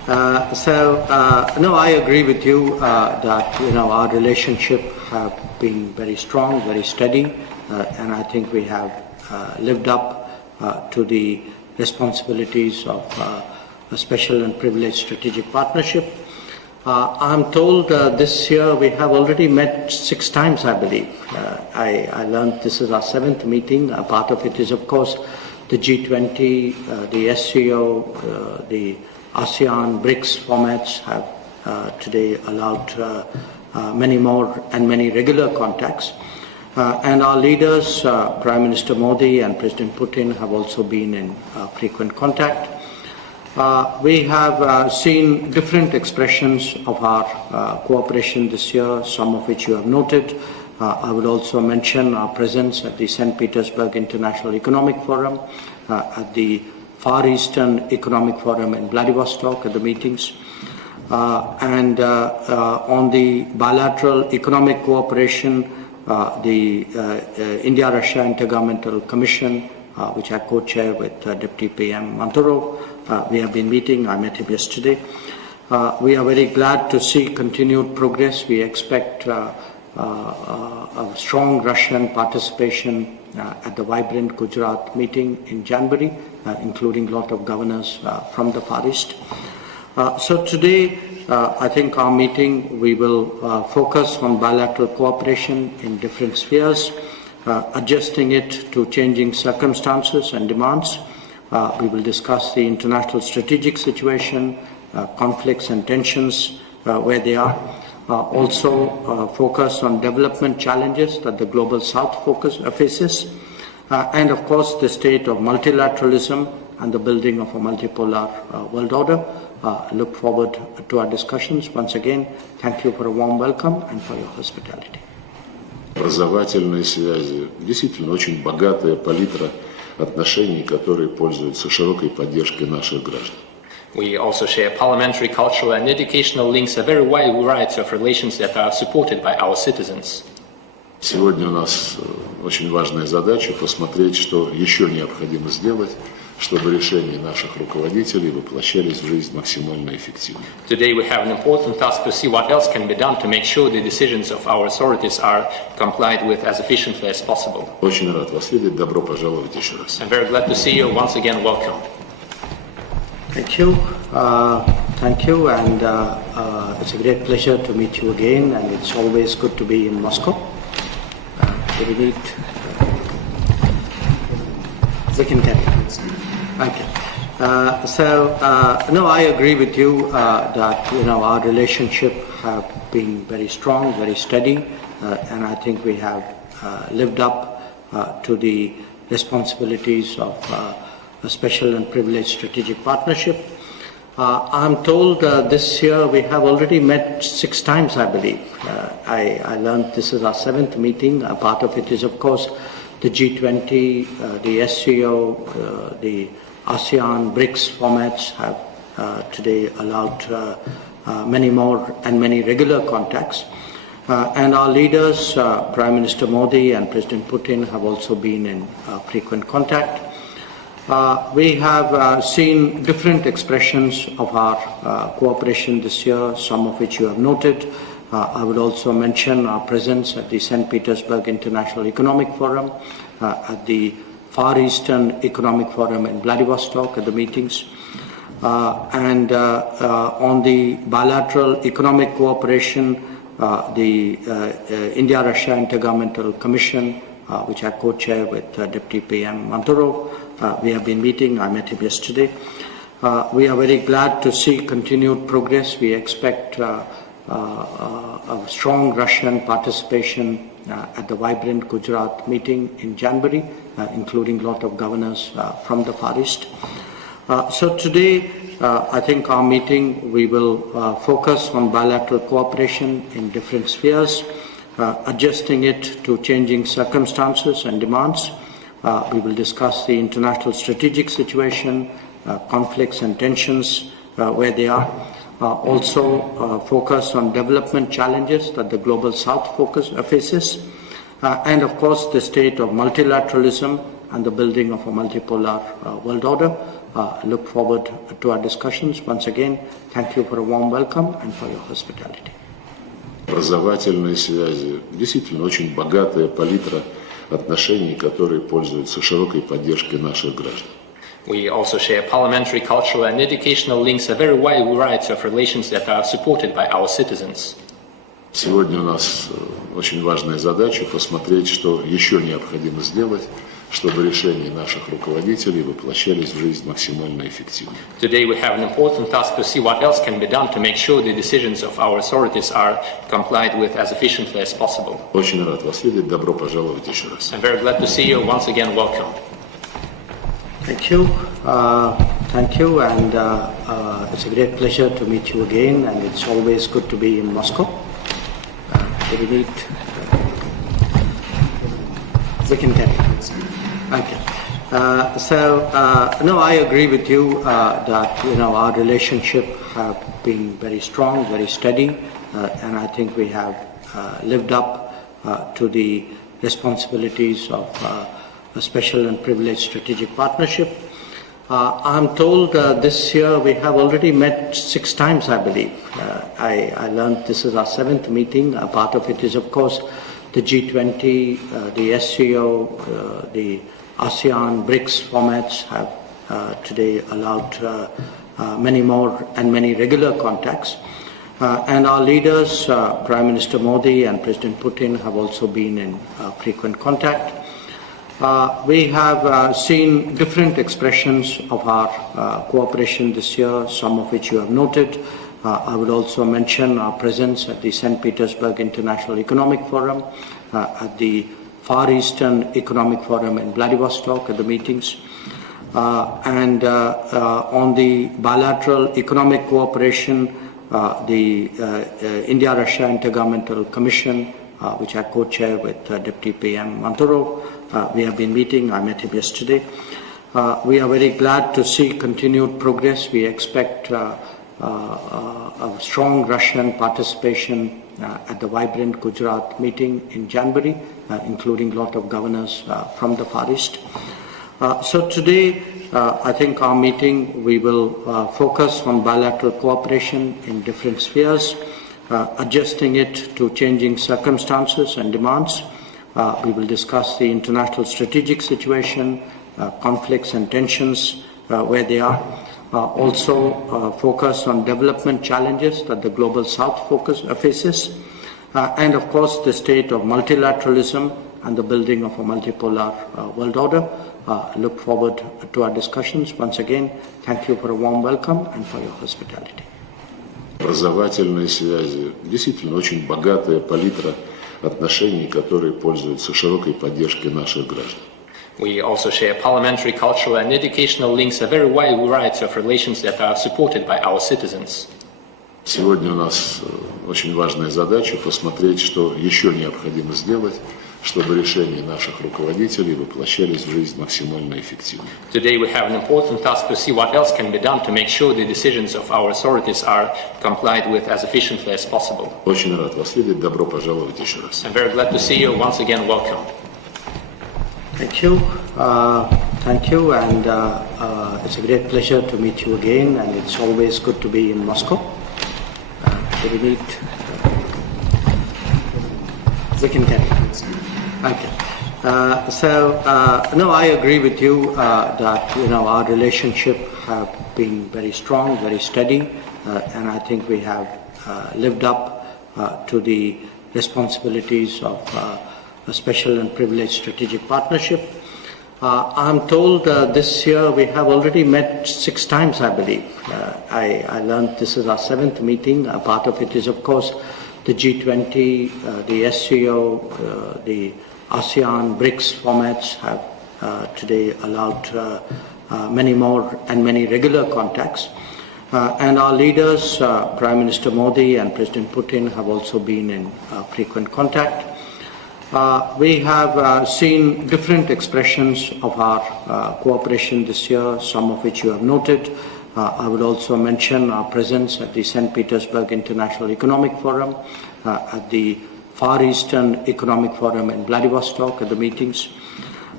No, I agree with you that our relationship have been very strong, very steady, and I think we have lived up to the responsibilities of a special and privileged strategic partnership. I'm told this year we have already met 6 times, I believe. I learned this is our 7th meeting. A part of it is, of course, the G20, the SCO, the ASEAN, BRICS formats have today allowed many more and many regular contacts. And our leaders, Prime Minister Modi and President Putin, have also been in frequent contact. We have seen different expressions of our cooperation this year, some of which you have noted. I would also mention our presence at the St. Petersburg International Economic Forum, at the Far Eastern Economic Forum in Vladivostok at the meetings, and on the bilateral economic cooperation, the India-Russia Intergovernmental Commission, which I co-chair with Deputy PM Manturov. We have been meeting. I met him yesterday. We are very glad to see continued progress. We expect a strong Russian participation at the vibrant Gujarat meeting in January, including a lot of governors from the Far East. So today, I think our meeting, we will focus on bilateral cooperation in different spheres, adjusting it to changing circumstances and demands. We will discuss the international strategic situation, conflicts and tensions where they are. Also focus on development challenges that the global South faces, and of course the state of multilateralism and the building of a multipolar world order. Look forward to our discussions. Once again, thank you for a warm welcome and for your hospitality. Образовательные связи, действительно очень богатая палитра отношений, которые пользуются широкой поддержкой наших граждан. We also share parliamentary, cultural and educational links, a very wide variety of relations that are supported by our citizens. Сегодня у нас очень важная задача посмотреть, что еще необходимо сделать, чтобы решения наших руководителей воплощались в жизнь максимально эффективно. Today we have an important task to see what else can be done to make sure the decisions of our authorities are complied with as efficiently as possible. Очень рад вас видеть. Добро пожаловать еще раз. I'm very glad to see you. Once again, welcome. Thank you. Thank you, and it's a great pleasure to meet you again, and it's always good to be in Moscow. We need... we can get it. Okay. No, I agree with you that our relationship have been very strong, very steady, and I think we have lived up to the responsibilities of a special and privileged strategic partnership. I'm told this year we have already met 6 times, I believe. I learned this is our 7th meeting. A part of it is, of course, the G20, the SCO, the ASEAN, BRICS formats have today allowed many more and many regular contacts. And our leaders, Prime Minister Modi and President Putin, have also been in frequent contact. We have seen different expressions of our cooperation this year, some of which you have noted. I would also mention our presence at the St. Petersburg International Economic Forum, at the Far Eastern Economic Forum in Vladivostok at the meetings, and on the bilateral economic cooperation, the India-Russia Intergovernmental Commission, which I co-chair with Deputy PM Manturov. We have been meeting. I met him yesterday. We are very glad to see continued progress. We expect a strong Russian participation at the vibrant Gujarat meeting in January, including a lot of governors from the Far East. So today, I think our meeting, we will focus on bilateral cooperation in different spheres, adjusting it to changing circumstances and demands. We will discuss the international strategic situation, conflicts and tensions where they are. Also focus on development challenges that the global South faces, and of course the state of multilateralism and the building of a multipolar world order. Look forward to our discussions. Once again, thank you for a warm welcome and for your hospitality. Образовательные связи, действительно очень богатая палитра отношений, которые пользуются широкой поддержкой наших граждан. We also share parliamentary, cultural and educational links, a very wide variety of relations that are supported by our citizens. Сегодня у нас очень важная задача посмотреть, что еще необходимо сделать, чтобы решения наших руководителей воплощались в жизнь максимально эффективно. Today we have an important task to see what else can be done to make sure the decisions of our authorities are complied with as efficiently as possible. Очень рад вас видеть. Добро пожаловать еще раз. I'm very glad to see you. Once again, welcome. Thank you. Thank you, and it's a great pleasure to meet you again, and it's always good to be in Moscow. We need. We can carry. Okay. No, I agree with you that our relationship have been very strong, very steady, and I think we have lived up to the responsibilities of a special and privileged strategic partnership. I'm told this year we have already met 6 times, I believe. I learned this is our 7th meeting. A part of it is, of course, the G20, the SCO, the ASEAN, BRICS formats have today allowed many more and many regular contacts. And our leaders, Prime Minister Modi and President Putin, have also been in frequent contact. We have seen different expressions of our cooperation this year, some of which you have noted. I would also mention our presence at the St. Petersburg International Economic Forum, at the Far Eastern Economic Forum in Vladivostok at the meetings, and on the bilateral economic cooperation, the India-Russia Intergovernmental Commission, which I co-chair with Deputy PM Manturov. We have been meeting. I met him yesterday. We are very glad to see continued progress. We expect a strong Russian participation at the vibrant Gujarat meeting in January, including a lot of governors from the Far East. So today, I think our meeting, we will focus on bilateral cooperation in different spheres, adjusting it to changing circumstances and demands. We will discuss the international strategic situation, conflicts and tensions where they are. Also focus on development challenges that the global South faces, and of course the state of multilateralism and the building of a multipolar world order. Look forward to our discussions. Once again, thank you for a warm welcome and for your hospitality. Образовательные связи, действительно очень богатая палитра отношений, которые пользуются широкой поддержкой наших граждан. We also share parliamentary, cultural and educational links, a very wide variety of relations that are supported by our citizens. Сегодня у нас очень важная задача посмотреть, что еще необходимо сделать, чтобы решения наших руководителей воплощались в жизнь максимально эффективно. Today we have an important task to see what else can be done to make sure the decisions of our authorities are complied with as efficiently as possible. Очень рад вас видеть. Добро пожаловать еще раз. I'm very glad to see you. Once again, welcome. Thank you. Thank you, and it's a great pleasure to meet you again, and it's always good to be in Moscow. We need. We can carry. Okay. No, I agree with you that our relationship have been very strong, very steady, and I think we have lived up to the responsibilities of a special and privileged strategic partnership. I'm told this year we have already met 6 times, I believe. I learned this is our 7th meeting. A part of it is, of course, the G20, the SCO, the ASEAN, BRICS formats have today allowed many more and many regular contacts. And our leaders, Prime Minister Modi and President Putin, have also been in frequent contact. We have seen different expressions of our cooperation this year, some of which you have noted. I would also mention our presence at the St. Petersburg International Economic Forum, at the Far Eastern Economic Forum in Vladivostok at the meetings,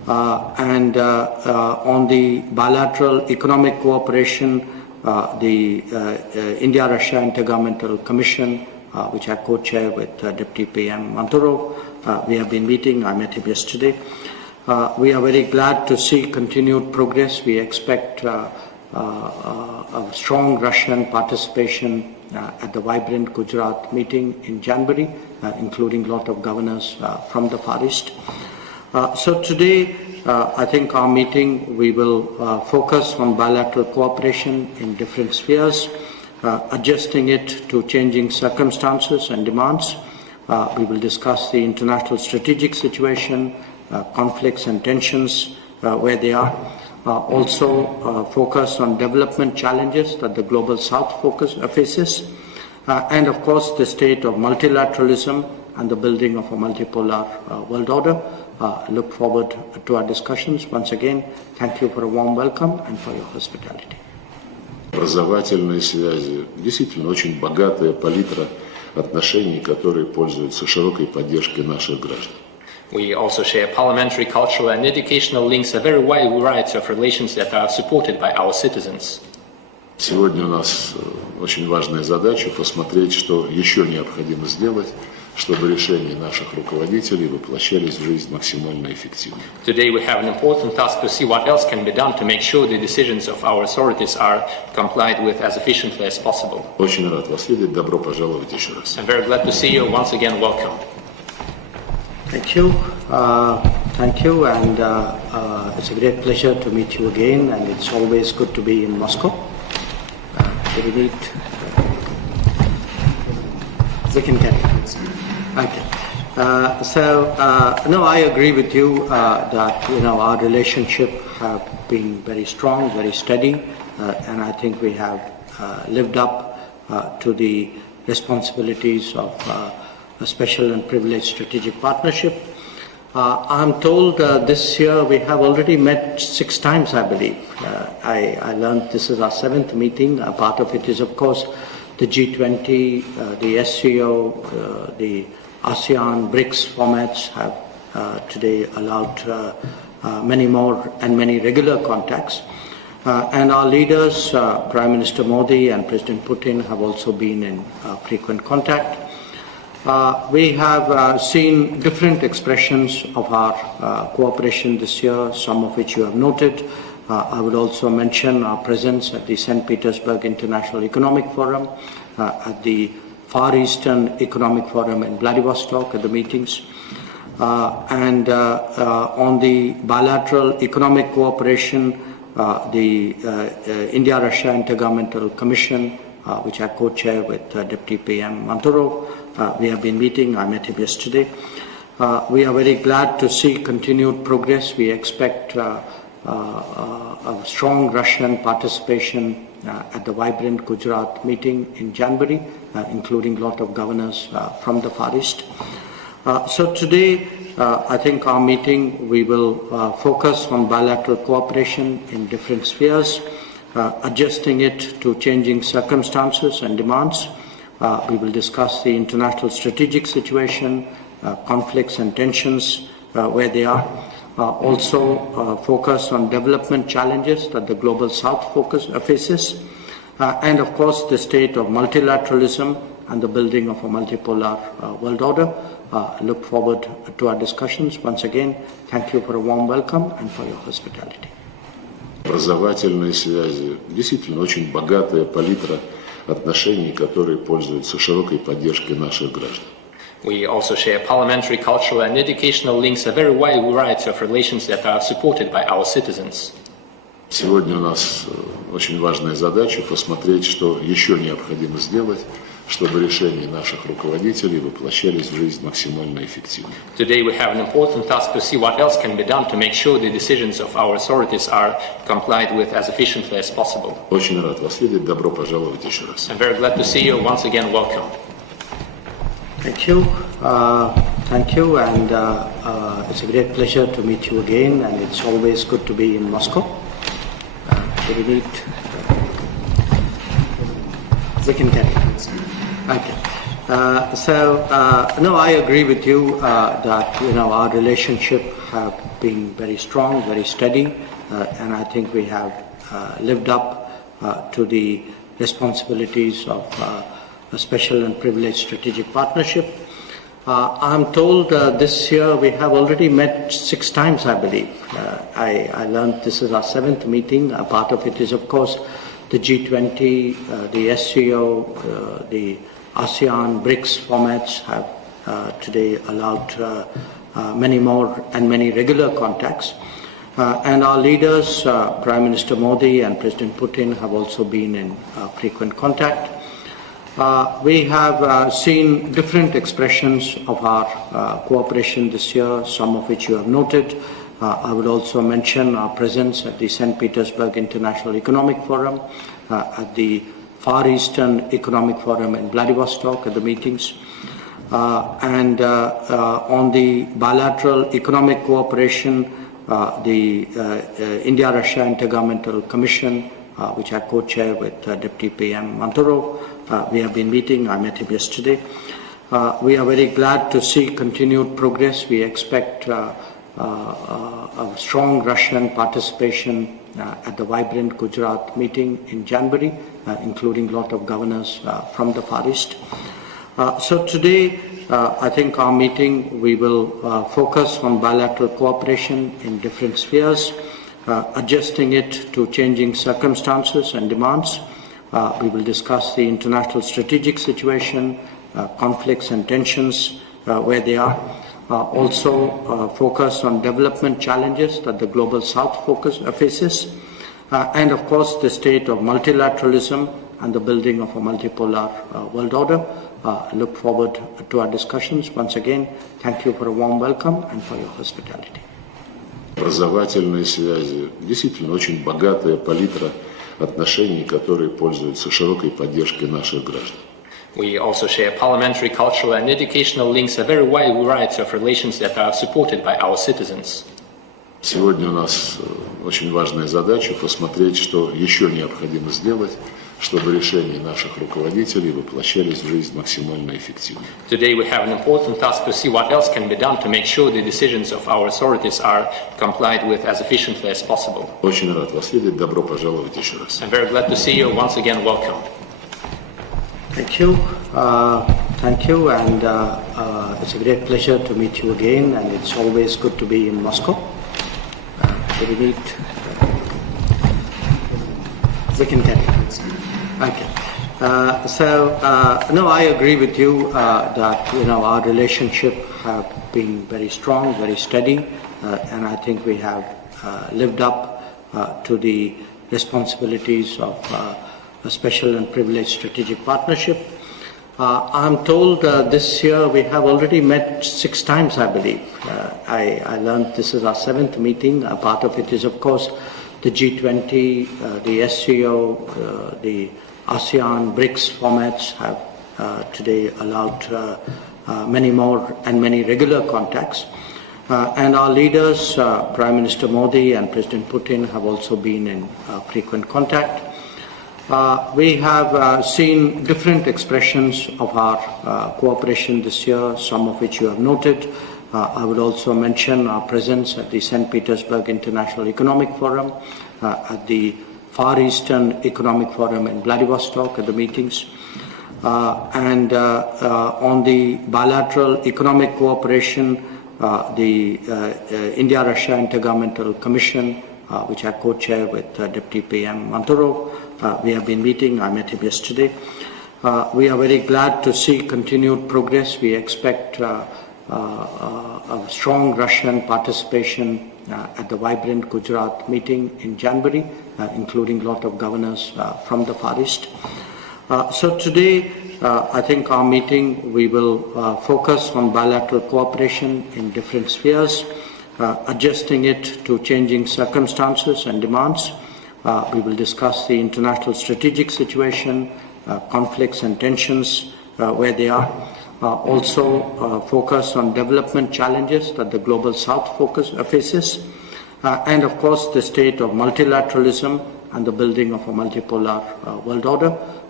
and on the bilateral economic cooperation, the India-Russia Intergovernmental Commission, which I co-chair with Deputy PM Manturov, we have been meeting. I met him yesterday. We are very glad to see continued progress. We expect a strong Russian participation at the vibrant Gujarat meeting in January, including a lot of governors from the Far East. So today, I think our meeting, we will focus on bilateral cooperation in different spheres, adjusting it to changing circumstances and demands. We will discuss the international strategic situation, conflicts and tensions where they are. Also focus on development challenges that the global South faces, and of course the state of multilateralism and the building of a multipolar world order. Look forward to our discussions. Once again, thank you for a warm welcome and for your hospitality. Образовательные связи, действительно очень богатая палитра отношений, которые пользуются широкой поддержкой наших граждан. We also share parliamentary, cultural and educational links, a very wide variety of relations that are supported by our citizens. Сегодня у нас очень важная задача посмотреть, что еще необходимо сделать, чтобы решения наших руководителей воплощались в жизнь максимально эффективно. Today we have an important task to see what else can be done to make sure the decisions of our authorities are complied with as efficiently as possible. Очень рад вас видеть. Добро пожаловать еще раз. I'm very glad to see you. Once again, welcome. Thank you. Thank you, and it's a great pleasure to meet you again, and it's always good to be in Moscow. We need. We can get it. Okay. No, I agree with you that our relationship have been very strong, very steady, and I think we have lived up to the responsibilities of a special and privileged strategic partnership. I'm told this year we have already met 6 times, I believe. I learned this is our 7th meeting. A part of it is, of course, the G20, the SCO, the ASEAN, BRICS formats have today allowed many more and many regular contacts. And our leaders, Prime Minister Modi and President Putin, have also been in frequent contact. We have seen different expressions of our cooperation this year, some of which you have noted. I would also mention our presence at the St. Petersburg International Economic Forum, at the Far Eastern Economic Forum in Vladivostok at the meetings, and on the bilateral economic cooperation, the India-Russia Intergovernmental Commission, which I co-chair with Deputy PM Manturov. We have been meeting. I met him yesterday. We are very glad to see continued progress. We expect a strong Russian participation at the vibrant Gujarat meeting in January, including a lot of governors from the Far East. So today, I think our meeting, we will focus on bilateral cooperation in different spheres, adjusting it to changing circumstances and demands. We will discuss the international strategic situation, conflicts and tensions where they are. Also focus on development challenges that the global South faces, and of course the state of multilateralism and the building of a multipolar world order. Look forward to our discussions. Once again, thank you for a warm welcome and for your hospitality. Образовательные связи, действительно очень богатая палитра отношений, которые пользуются широкой поддержкой наших граждан. We also share parliamentary, cultural and educational links, a very wide variety of relations that are supported by our citizens. Сегодня у нас очень важная задача посмотреть, что еще необходимо сделать, чтобы решения наших руководителей воплощались в жизнь максимально эффективно. Today we have an important task to see what else can be done to make sure the decisions of our authorities are complied with as efficiently as possible. Очень рад вас видеть. Добро пожаловать еще раз. I'm very glad to see you. Once again, welcome. Thank you. Thank you, and it's a great pleasure to meet you again, and it's always good to be in Moscow. We need. We can get it. Okay. No, I agree with you that our relationship have been very strong, very steady, and I think we have lived up to the responsibilities of a special and privileged strategic partnership. I'm told this year we have already met 6 times, I believe. I learned this is our 7th meeting. A part of it is, of course, the G20, the SCO, the ASEAN, BRICS formats have today allowed many more and many regular contacts. And our leaders, Prime Minister Modi and President Putin, have also been in frequent contact. We have seen different expressions of our cooperation this year, some of which you have noted. I would also mention our presence at the St. Petersburg International Economic Forum, at the Far Eastern Economic Forum in Vladivostok at the meetings, and on the bilateral economic cooperation, the India-Russia Intergovernmental Commission, which I co-chair with Deputy PM Manturov. We have been meeting. I met him yesterday. We are very glad to see continued progress. We expect a strong Russian participation at the vibrant Gujarat meeting in January, including a lot of governors from the Far East. So today, I think our meeting, we will focus on bilateral cooperation in different spheres, adjusting it to changing circumstances and demands. We will discuss the international strategic situation, conflicts and tensions where they are. Also focus on development challenges that the global South faces, and of course the state of multilateralism and the building of a multipolar world order. Look forward to our discussions. Once again, thank you for a warm welcome and for your hospitality. Образовательные связи, действительно очень богатая палитра отношений, которые пользуются широкой поддержкой наших граждан. We also share parliamentary, cultural and educational links, a very wide variety of relations that are supported by our citizens. Сегодня у нас очень важная задача посмотреть, что еще необходимо сделать, чтобы решения наших руководителей воплощались в жизнь максимально эффективно. Today we have an important task to see what else can be done to make sure the decisions of our authorities are complied with as efficiently as possible. Очень рад вас видеть. Добро пожаловать еще раз. I'm very glad to see you. Once again, welcome. Thank you. Thank you, and it's a great pleasure to meet you again, and it's always good to be in Moscow. We meet. We can get it. Okay. No, I agree with you that our relationship have been very strong, very steady, and I think we have lived up to the responsibilities of a special and privileged strategic partnership. I'm told this year we have already met 6 times, I believe. I learned this is our 7th meeting. A part of it is, of course, the G20, the SCO, the ASEAN, BRICS formats have today allowed many more and many regular contacts. And our leaders, Prime Minister Modi and President Putin, have also been in frequent contact. We have seen different expressions of our cooperation this year, some of which you have noted. I would also mention our presence at the St. Petersburg International Economic Forum, at the Far Eastern Economic Forum in Vladivostok at the meetings, and on the bilateral economic cooperation, the India-Russia Intergovernmental Commission, which I co-chair with Deputy PM Manturov. We have been meeting. I met him yesterday. We are very glad to see continued progress. We expect a strong Russian participation at the vibrant Gujarat meeting in January, including a lot of governors from the Far East. So today, I think our meeting, we will focus on bilateral cooperation in different spheres, adjusting it to changing circumstances and demands. We will discuss the international strategic situation, conflicts and tensions where they are. Also focus on development challenges that the global South faces, and of course the state of multilateralism and the building of a multipolar world order.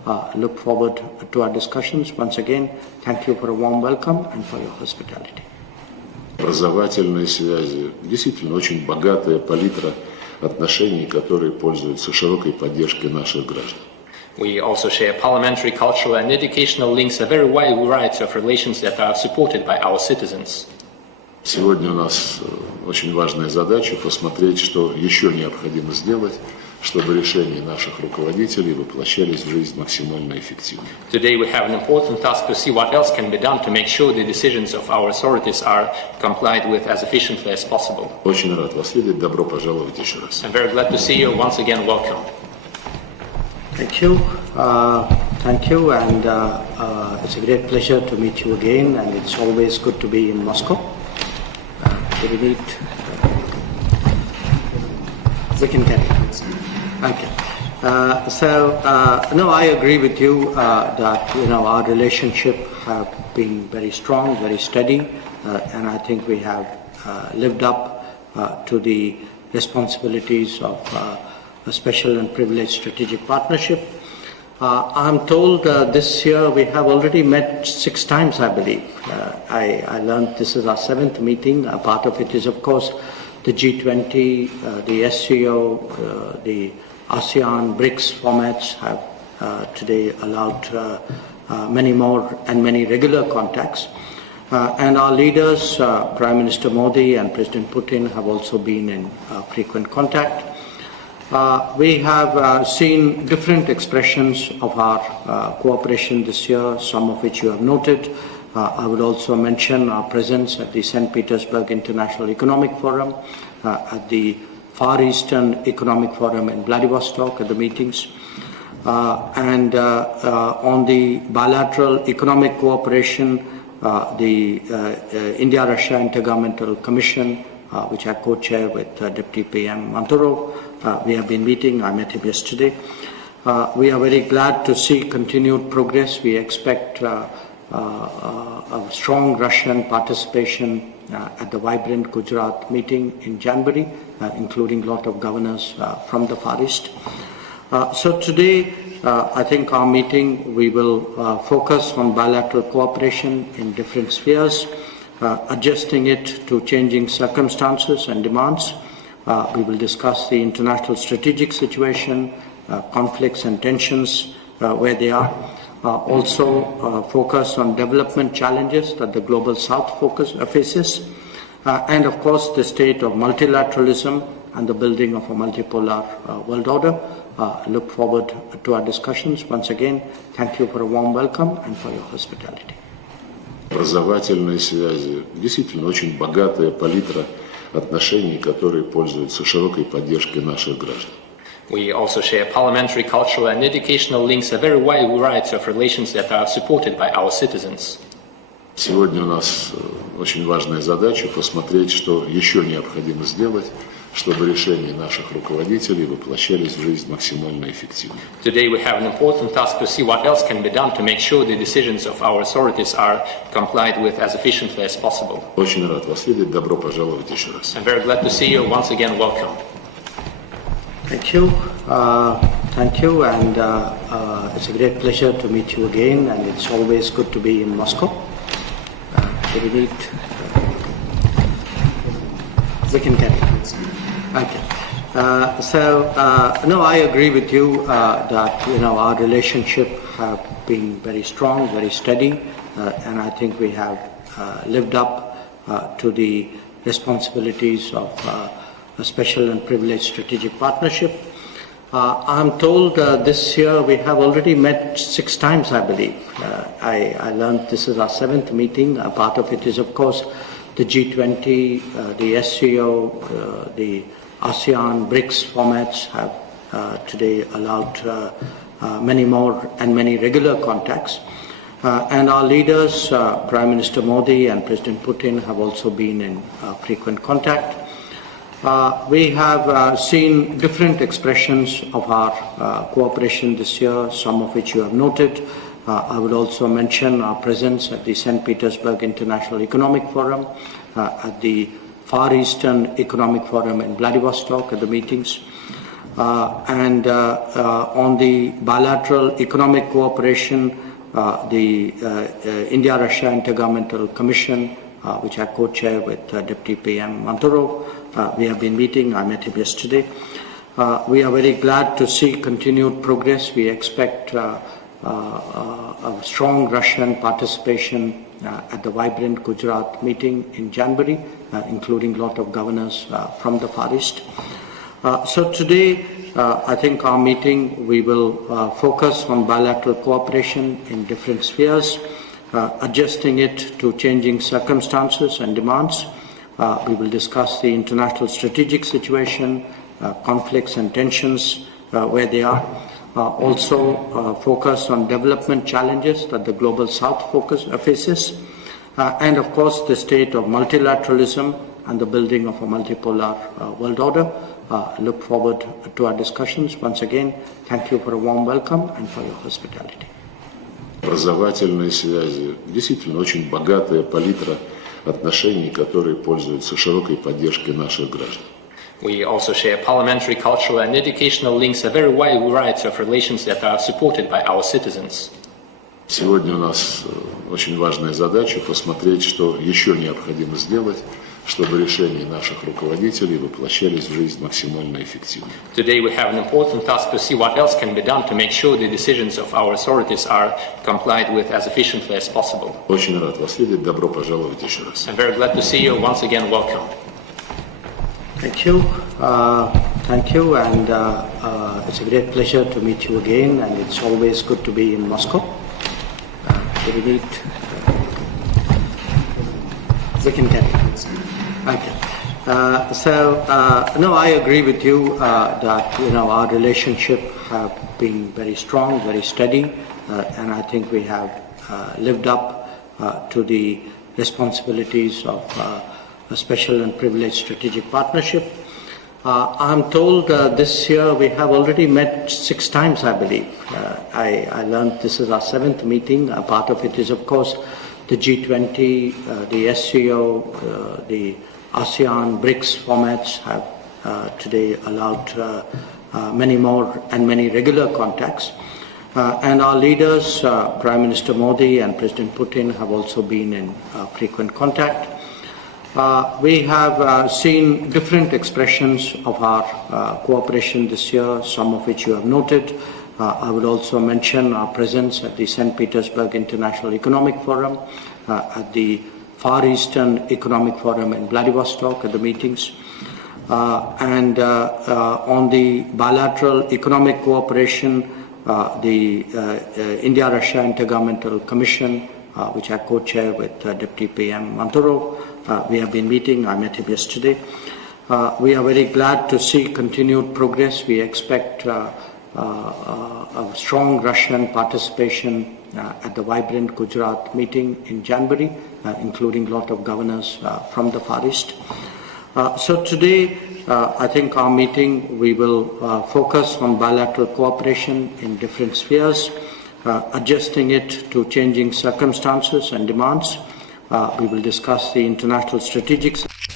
Look forward to our discussions. Once again, thank you for a warm welcome and for your hospitality. Образовательные связи, действительно очень богатая палитра отношений, которые пользуются широкой поддержкой наших граждан. We also share parliamentary, cultural and educational links, a very wide variety of relations that are supported by our citizens. Сегодня у нас очень важная задача посмотреть, что еще необходимо сделать, чтобы решения наших руководителей воплощались в жизнь максимально эффективно. Today we have an important task to see what else can be done to make sure the decisions of our authorities are complied with as efficiently as possible. Очень рад вас видеть. Добро пожаловать еще раз. I'm very glad to see you. Once again, welcome. Thank you. Thank you, and it's a great pleasure to meet you again, and it's always good to be in Moscow. We can carry on. Okay. No, I agree with you that our relationship have been very strong, very steady, and I think we have lived up to the responsibilities of a special and privileged strategic partnership. I'm told this year we have already met 6 times, I believe. I learned this is our 7th meeting. A part of it is, of course, the G20, the SCO, the ASEAN, BRICS formats have today allowed many more and many regular contacts. And our leaders, Prime Minister Modi and President Putin, have also been in frequent contact. We have seen different expressions of our cooperation this year, some of which you have noted. I would also mention our presence at the St. Petersburg International Economic Forum, at the Far Eastern Economic Forum in Vladivostok at the meetings, and on the bilateral economic cooperation, the India-Russia Intergovernmental Commission, which I co-chair with Deputy PM Manturov. We have been meeting. I met him yesterday. We are very glad to see continued progress. We expect a strong Russian participation at the vibrant Gujarat meeting in January, including a lot of governors from the Far East. So today, I think our meeting, we will focus on bilateral cooperation in different spheres, adjusting it to changing circumstances and demands. We will discuss the international strategic situation, conflicts and tensions where they are. Also focus on development challenges that the global South faces, and of course the state of multilateralism and the building of a multipolar world order. Look forward to our discussions. Once again, thank you for a warm welcome and for your hospitality. Образовательные связи, действительно очень богатая палитра отношений, которые пользуются широкой поддержкой наших граждан. We also share parliamentary, cultural and educational links, a very wide variety of relations that are supported by our citizens. Сегодня у нас очень важная задача посмотреть, что еще необходимо сделать, чтобы решения наших руководителей воплощались в жизнь максимально эффективно. Today we have an important task to see what else can be done to make sure the decisions of our authorities are complied with as efficiently as possible. Очень рад вас видеть. Добро пожаловать еще раз. I'm very glad to see you. Once again, welcome. Thank you. Thank you, and it's a great pleasure to meet you again, and it's always good to be in Moscow. We can carry on. Okay. No, I agree with you that our relationship have been very strong, very steady, and I think we have lived up to the responsibilities of a special and privileged strategic partnership. I'm told this year we have already met 6 times, I believe. I learned this is our 7th meeting. A part of it is, of course, the G20, the SCO, the ASEAN, BRICS formats have today allowed many more and many regular contacts. And our leaders, Prime Minister Modi and President Putin, have also been in frequent contact. We have seen different expressions of our cooperation this year, some of which you have noted. I would also mention our presence at the St. Petersburg International Economic Forum, at the Far Eastern Economic Forum in Vladivostok at the meetings, and on the bilateral economic cooperation, the India-Russia Intergovernmental Commission, which I co-chair with Deputy PM Manturov, we have been meeting. I met him yesterday. We are very glad to see continued progress. We expect a strong Russian participation at the vibrant Gujarat meeting in January, including a lot of governors from the Far East. So today, I think our meeting, we will focus on bilateral cooperation in different spheres, adjusting it to changing circumstances and demands. We will discuss the international strategic situation, conflicts and tensions where they are. Also focus on development challenges that the global South faces, and of course the state of multilateralism and the building of a multipolar world order. Look forward to our discussions. Once again, thank you for a warm welcome and for your hospitality. Образовательные связи, действительно очень богатая палитра отношений, которые пользуются широкой поддержкой наших граждан. We also share parliamentary, cultural and educational links, a very wide variety of relations that are supported by our citizens. Сегодня у нас очень важная задача посмотреть, что еще необходимо сделать, чтобы решения наших руководителей воплощались в жизнь максимально эффективно. Today we have an important task to see what else can be done to make sure the decisions of our authorities are complied with as efficiently as possible. Очень рад вас видеть. Добро пожаловать еще раз. I'm very glad to see you. Once again, welcome. Thank you. Thank you, and it's a great pleasure to meet you again, and it's always good to be in Moscow. We meet. We can carry on. Okay. No, I agree with you that our relationship have been very strong, very steady, and I think we have lived up to the responsibilities of a special and privileged strategic partnership. I'm told this year we have already met 6 times, I believe. I learned this is our 7th meeting. A part of it is, of course, the G20, the SCO, the ASEAN, BRICS formats have today allowed many more and many regular contacts. And our leaders, Prime Minister Modi and President Putin, have also been in frequent contact. We have seen different expressions of our cooperation this year, some of which you have noted. I would also mention our presence at the St. Petersburg International Economic Forum, at the Far Eastern Economic Forum in Vladivostok at the meetings, and on the bilateral economic cooperation, the India-Russia Intergovernmental Commission, which I co-chair with Deputy PM Manturov. We have been meeting. I met him yesterday. We are very glad to see continued progress. We expect a strong Russian participation at the vibrant Gujarat meeting in January, including a lot of governors from the Far East. So today, I think our meeting, we will focus on bilateral cooperation in different spheres, adjusting it to changing circumstances and demands. We will discuss the international strategic